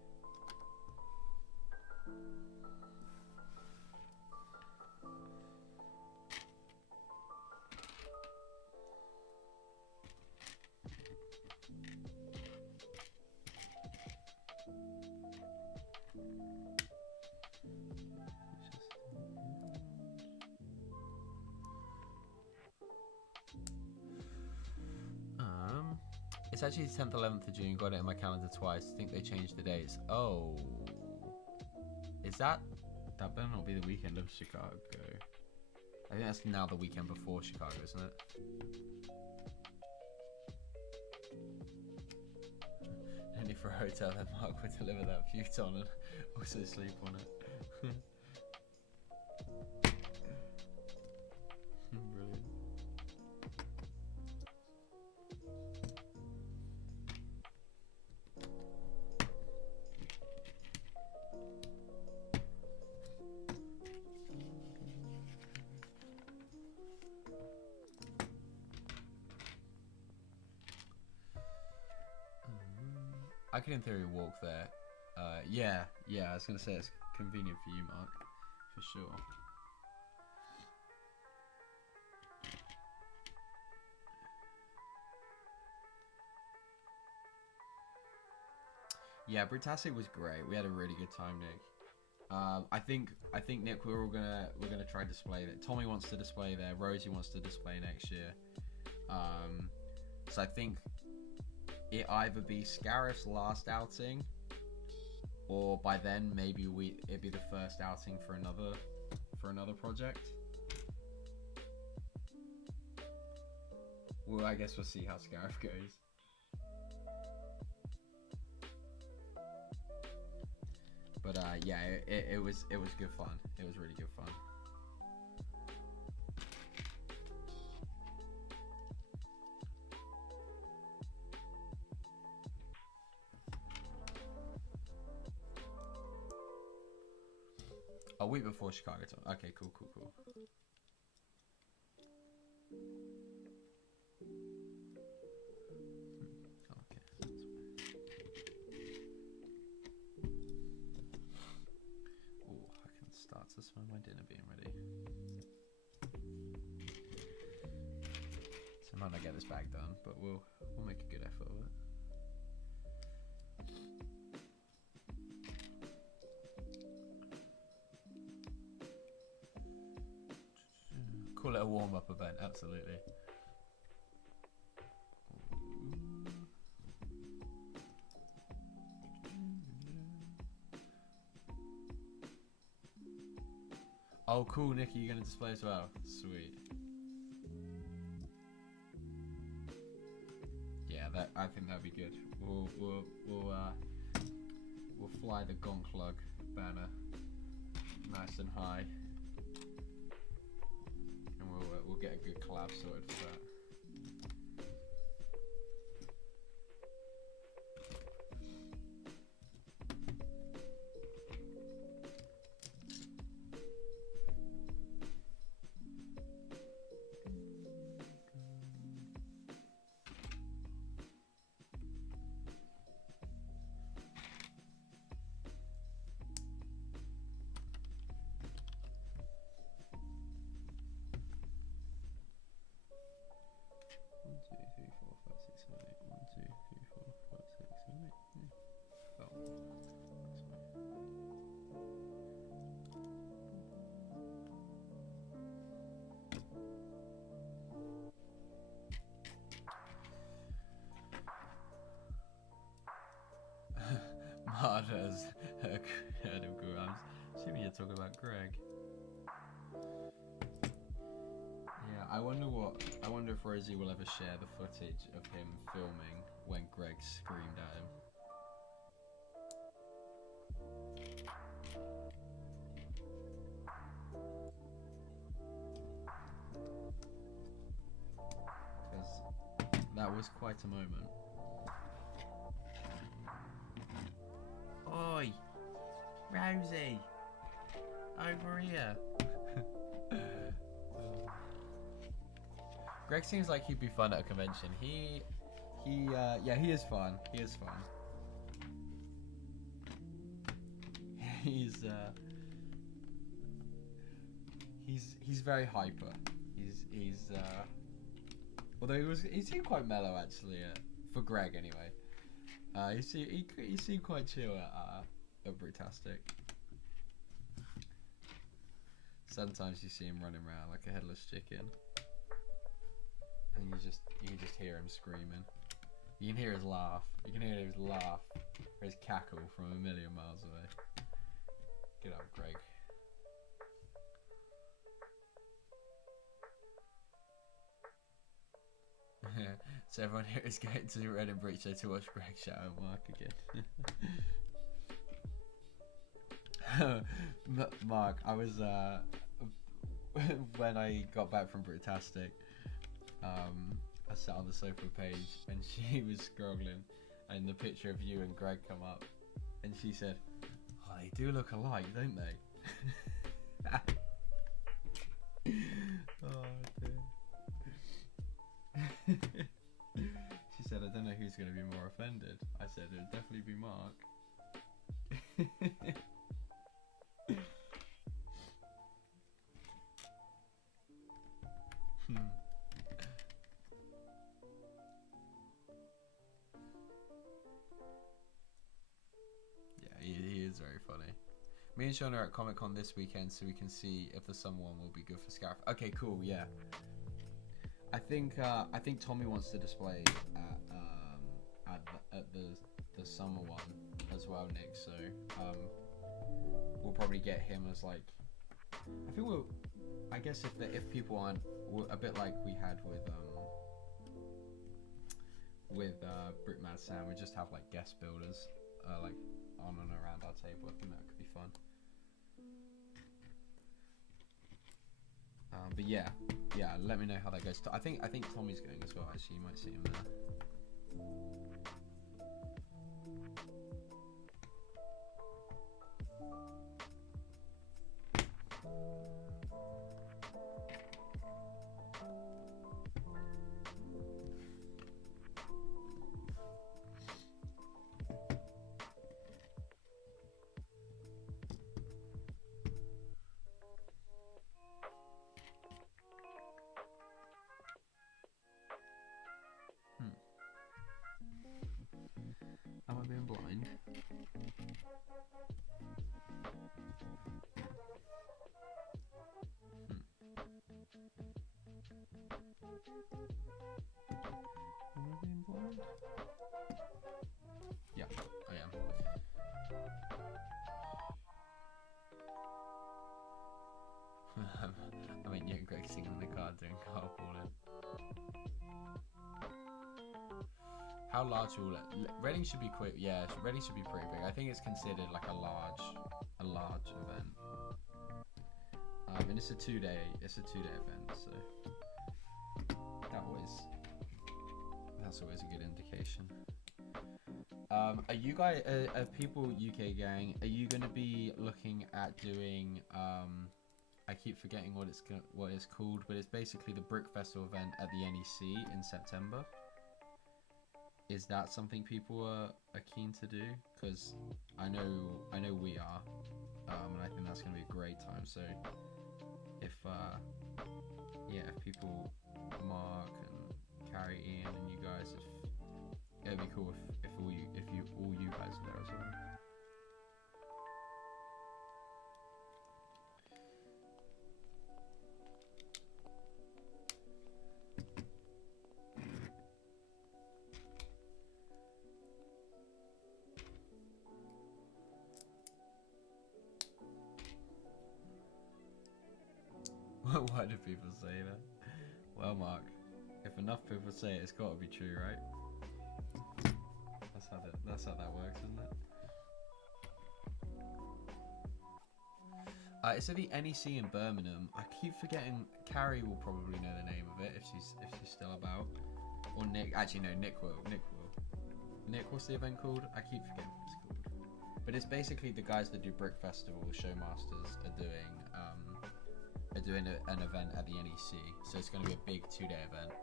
It's actually the 10th, 11th of June. Got it in my calendar twice. I think they changed the dates. Oh, is that better not be the weekend of Chicago? I think that's now the weekend before Chicago, isn't it? Only for a hotel that Mark would deliver that futon and also sleep on it. Brilliant. I could in theory walk there. Yeah, I was gonna say it's convenient for you, Mark, for sure. Yeah, Britassi was great. We had a really good time, Nick. I think Nick, we're gonna try display that. Tommy wants to display there. Rosie wants to display next year. So I think it either be Scarif's last outing, or by then maybe it'd be the first outing for another project. Well, I guess we'll see how Scarif goes. But yeah, it was good fun. It was really good fun. A week before Chicago time. Okay, cool. Okay, that's Oh, I can start to smell my dinner being ready. So I might not get this bag done, but we'll make a good effort of it. Call it a warm-up event, absolutely. Oh, cool, Nikki, you're gonna display as well. Sweet. Yeah, I think that'd be good. We'll fly the Gonklug banner nice and high. We'll get a good collab sorted for that. Marta's heard of Guru. I'm assuming you're talking about Greg. Yeah, I wonder if Rosie will ever share the footage of him filming when Greg screamed at him. Because that was quite a moment. Oi, Rosie, over here. Greg seems like he'd be fun at a convention. Yeah, he is fun. He is fun. He's very hyper. Although he seemed quite mellow actually, for Greg anyway. He seemed quite chill at Britastic. Sometimes you see him running around like a headless chicken, and you just hear him screaming. You can hear his laugh. You can hear his laugh or his cackle from a million miles away. Get up, Greg. So everyone here is going to Red and Breach to watch Greg shout out Mark again. Mark, I was when I got back from Britastic, I sat on the sofa page and she was scrolling, and the picture of you and Greg come up, and she said, "Oh, they do look alike, don't they?" Oh dear. She said, "I don't know who's going to be more offended." I said, "It would definitely be Mark." Yeah, he is very funny. Me and Sean are at Comic Con this weekend, so we can see if the summer one will be good for Scarif. Okay, cool. Yeah. I think Tommy wants to display at the summer one as well, Nick. So we'll probably get him as like. I guess if people aren't a bit like we had with Brick Mad Sam, we just have like guest builders like on and around our table. I think that could be fun. But yeah, let me know how that goes. I think Tommy's going as well. Actually, you might see him there. Am I being blind? Am I being blind? Yeah, I am. I mean, you and Greg singing in the car doing carpooling. How large will it? Reading should be quick. Yeah, Reading should be pretty big. I think it's considered like a large event. And it's a two-day event, so that's always a good indication. Are you guys, people UK gang? Are you going to be looking at doing? I keep forgetting what it's called, but it's basically the Brick Festival event at the NEC in September. Is that something people are keen to do? Because I know we are, and I think that's going to be a great time. So if people, Mark and Carrie, Ian, and you guys, it'd be cool if all you guys are there as well. Why do people say that? Well, Mark, if enough people say it, it's got to be true, right? That's how that works, isn't it? It's at the NEC in Birmingham. I keep forgetting. Carrie will probably know the name of it if she's still about. Or Nick. Actually, no, Nick will. Nick, what's the event called? I keep forgetting what it's called. But it's basically the guys that do Brick Festival, Showmasters, are doing are doing an event at the NEC, so it's going to be a big 2-day event.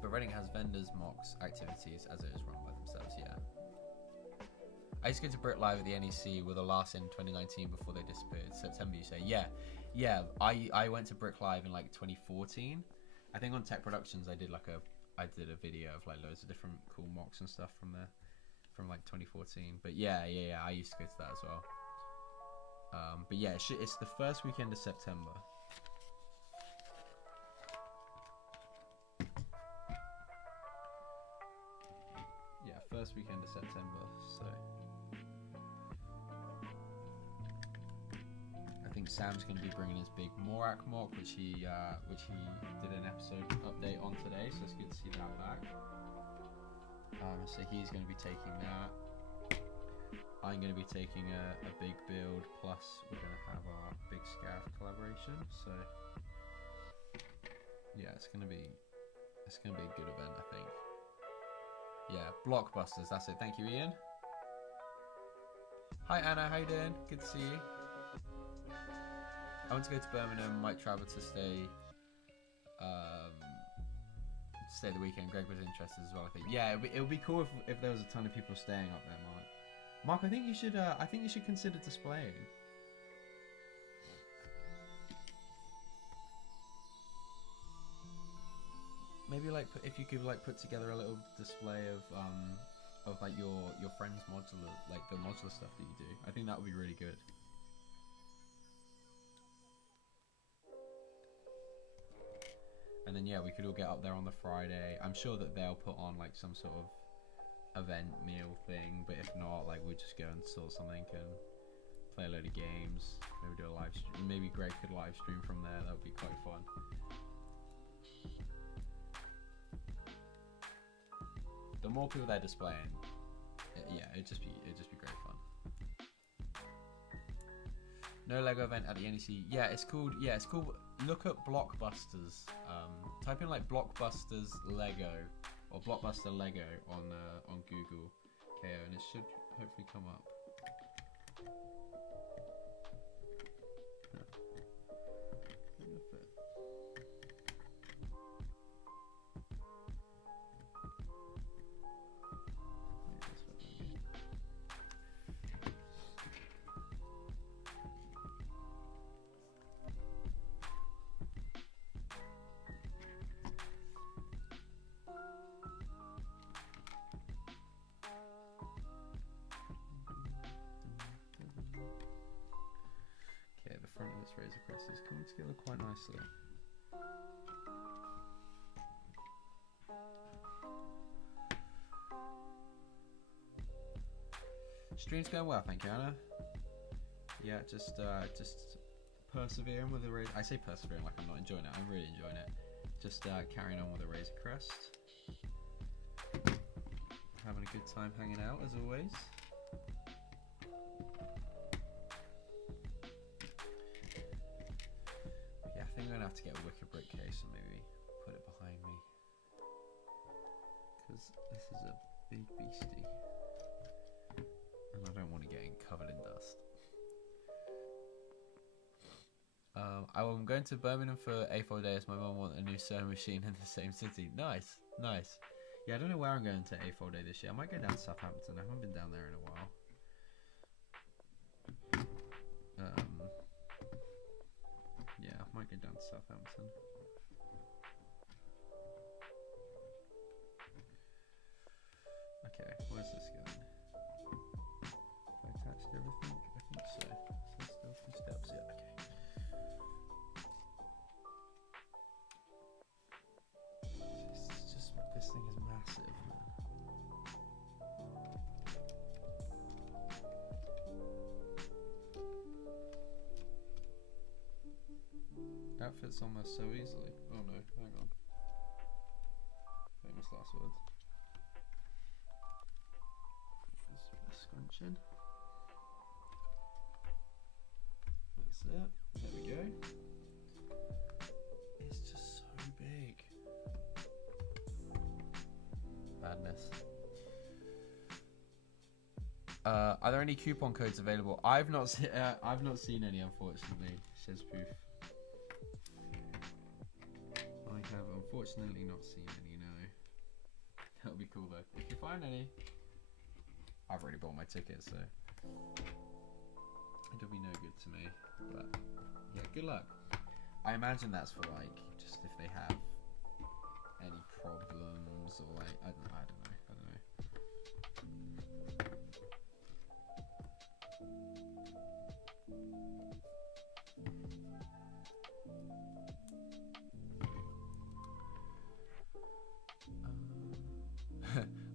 But Reading has vendors, mocks, activities as it is run by themselves, yeah. I used to go to Brit Live at the NEC with a last in 2019 before they disappeared. September, you say? Yeah. I went to Brick Live in like 2014. I think on Tech Productions I did a video of like loads of different cool mocks and stuff from there, from like 2014. But yeah, I used to go to that as well. But yeah, it's the first weekend of September. Yeah, first weekend of September. So I think Sam's going to be bringing his big Morak mock, which he did an episode update on today. So it's good to see that back. So he's going to be taking that. I'm going to be taking a big build, plus we're going to have our big Scarif collaboration. So yeah, it's going to be a good event, I think. Yeah, blockbusters. That's it. Thank you, Ian. Hi Anna, how you doing? Good to see you. I want to go to Birmingham. Might travel to stay the weekend. Greg was interested as well, I think. Yeah, it would be cool if there was a ton of people staying up there, Mark. Mark, I think you should consider displaying. Maybe like if you could like put together a little display of like your friend's modular, like the modular stuff that you do. I think that would be really good. And then yeah, we could all get up there on the Friday. I'm sure that they'll put on like some sort of event meal thing, but if not, like we'd just go and sort something and play a load of games. Maybe do a live stream. Maybe Greg could live stream from there. That would be quite fun. The more people they're displaying, yeah, it'd just be great fun. No Lego event at the NEC. Yeah, it's called. Look up Blockbusters. Type in like Blockbusters Lego or Blockbuster Lego on Google KO, and it should hopefully come up. Razor Crest is coming together quite nicely. Stream's going well, thank you, Anna. Yeah, just persevering with the Razor. I say persevering like I'm not enjoying it. I'm really enjoying it. Just carrying on with the Razor Crest. Having a good time hanging out as always. I think I'm gonna have to get a wicker brick case and maybe put it behind me, because this is a big beastie and I don't want to get covered in dust. I'm going to Birmingham for A4 day as my mum wants a new sewing machine in the same city. Nice. Yeah, I don't know where I'm going to A4 day this year. I might go down to Southampton. I haven't been down there in a while. Yeah, I might go down to Southampton. Okay, where's this going? Have I attached everything? I think so. So still a few steps, yeah, okay. This thing is massive, man. That fits on there so easily. Oh no, hang on. Famous last words. Just scrunching. That's it. There we go. It's just so big. Madness. Are there any coupon codes available? I've not seen any, unfortunately. Says Poof. I have unfortunately not seen any. No. That'll be cool though. If you find any, I've already bought my ticket, so it'll be no good to me. But yeah, good luck. I imagine that's for like just if they have any problems or like I don't know.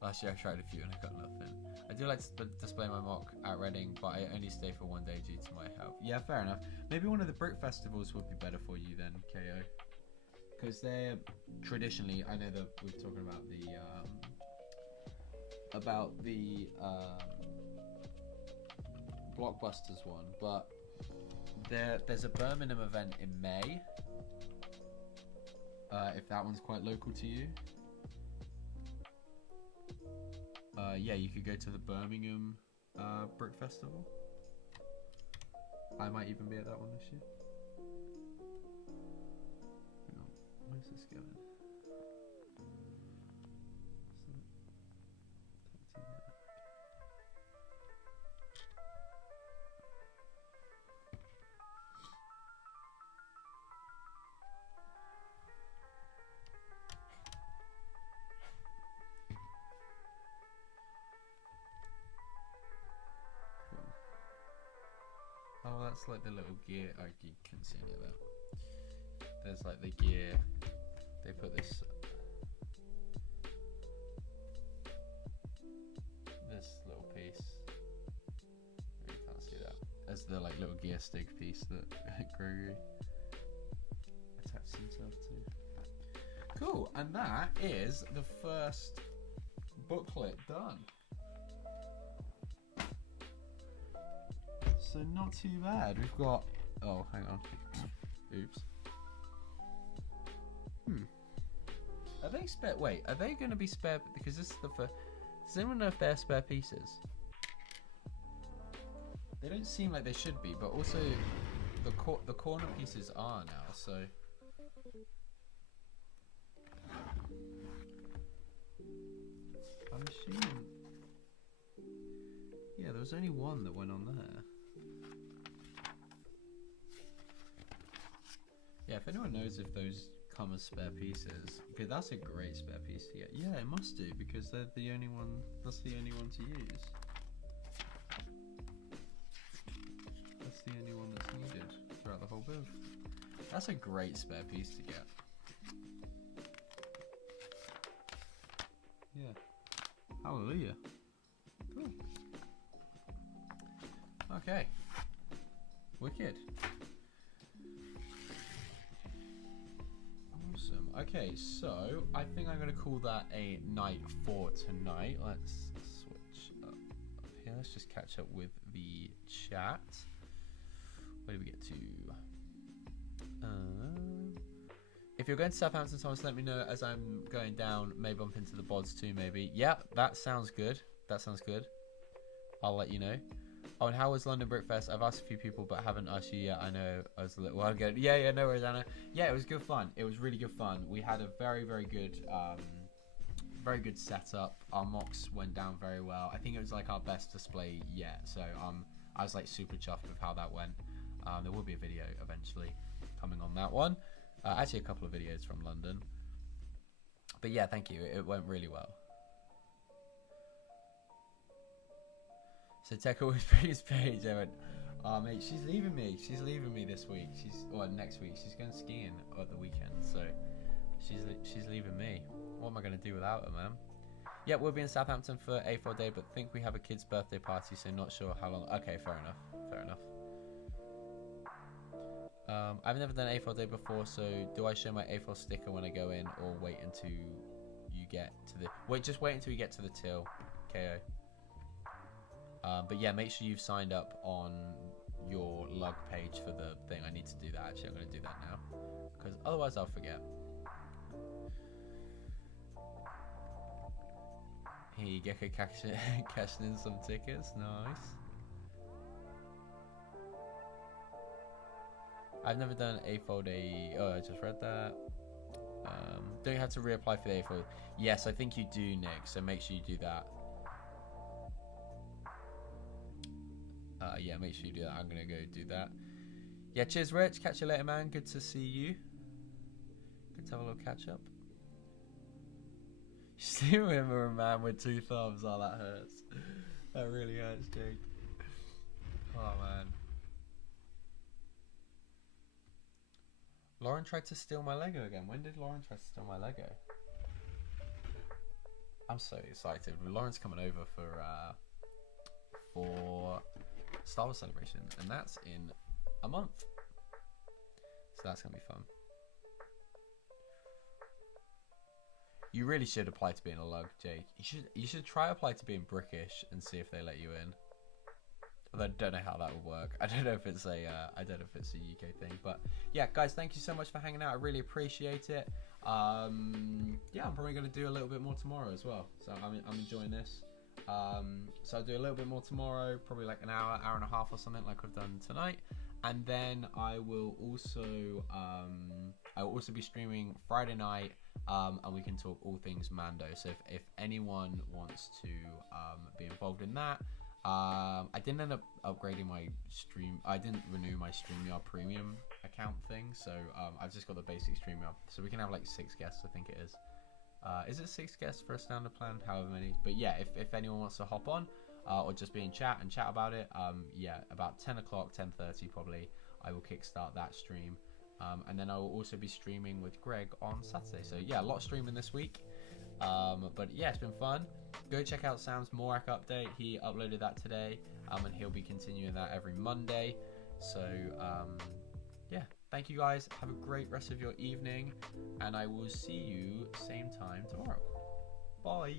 Last year I tried a few and I got nothing. I do like to display my mock at Reading, but I only stay for one day due to my health. Yeah, fair enough. Maybe one of the brick festivals would be better for you then, KO. Because they're traditionally, I know that we're talking about the Blockbusters one, but there's a Birmingham event in May. If that one's quite local to you. Yeah, you could go to the Birmingham Brick Festival. I might even be at that one this year. Hang on, where's this going? Oh, that's like the little gear. Oh, you can't see any of that. There's like the gear. They put this little piece. You can't see that. That's the like little gear stick piece that Gregory attached himself to. Cool, and that is the first booklet done. So not too bad. We've got. Oh, hang on. Oops. Are they spare? Wait, are they going to be spare? Because this is the first. Does anyone know if they're spare pieces? They don't seem like they should be, but also the corner pieces are now. So. I'm assuming. Yeah, there was only one that went on there. Yeah, if anyone knows if those come as spare pieces, okay, that's a great spare piece to get. Yeah, it must do because they're the only one. That's the only one to use. That's the only one that's needed throughout the whole build. That's a great spare piece to get. Yeah. Hallelujah. Cool. Okay. Wicked. Awesome. Okay, so I think I'm going to call that a night for tonight. Let's switch up here. Let's just catch up with the chat. Where did we get to? If you're going to Southampton, Thomas, let me know as I'm going down. May bump into the bods too, maybe. Yeah, that sounds good. That sounds good. I'll let you know. Oh, and how was London Brickfest? I've asked a few people, but haven't asked you yet. I know I was a little while ago. Yeah, no worries, Anna. Yeah, it was good fun. It was really good fun. We had a very good setup. Our mocks went down very well. I think it was like our best display yet. So I was like super chuffed with how that went. There will be a video eventually coming on that one. Actually, a couple of videos from London. But yeah, thank you. It went really well. So Tech always praised Paige. I went, oh mate, she's leaving me. She's leaving me this week. Next week. She's going skiing at the weekend. So she's leaving me. What am I going to do without her, man? Yeah, we'll be in Southampton for A4 Day, but think we have a kid's birthday party, so not sure how long. Okay, fair enough. I've never done A4 Day before, so do I show my A4 sticker when I go in, or wait until you get to the... Just wait until you get to the till, KO. But yeah, make sure you've signed up on your lug page for the thing. I need to do that, actually. I'm going to do that now, because otherwise I'll forget. Hey, Gecko cashing in some tickets. Nice. I've never done A-fold A. Oh, I just read that. Don't you have to reapply for the A-fold? Yes, I think you do, Nick. So make sure you do that. Yeah, make sure you do that. I'm gonna go do that. Yeah, cheers, Rich. Catch you later, man. Good to see you. Good to have a little catch up. You see him or a man with 2 thumbs? Oh, that hurts. That really hurts, Jake. Oh, man. Lauren tried to steal my Lego again. When did Lauren try to steal my Lego? I'm so excited. Lauren's coming over for Star Wars Celebration, and that's in a month. So that's gonna be fun. You really should apply to being a lug, Jake. You should try apply to being British and see if they let you in. Although I don't know how that would work. I don't know if it's a UK thing. But yeah, guys, thank you so much for hanging out. I really appreciate it. Yeah, I'm probably gonna do a little bit more tomorrow as well. So I'm enjoying this. So I'll do a little bit more tomorrow, probably like an hour and a half or something like I've done tonight. And then I will also be streaming Friday night, and we can talk all things Mando. So if anyone wants to be involved in that, I didn't end up upgrading my stream. I didn't renew my StreamYard Premium account thing, so I've just got the basic StreamYard. So we can have like 6 guests, I think it is. Is it 6 guests for a standard plan? However many. But yeah, if anyone wants to hop on or just be in chat and chat about it, yeah, about 10 o'clock, 10:30 probably, I will kickstart that stream. And then I will also be streaming with Greg on Saturday. So yeah, a lot of streaming this week. But yeah, it's been fun. Go check out Sam's Morak update. He uploaded that today, and he'll be continuing that every Monday. So yeah, thank you guys. Have a great rest of your evening, and I will see you same time tomorrow. Bye.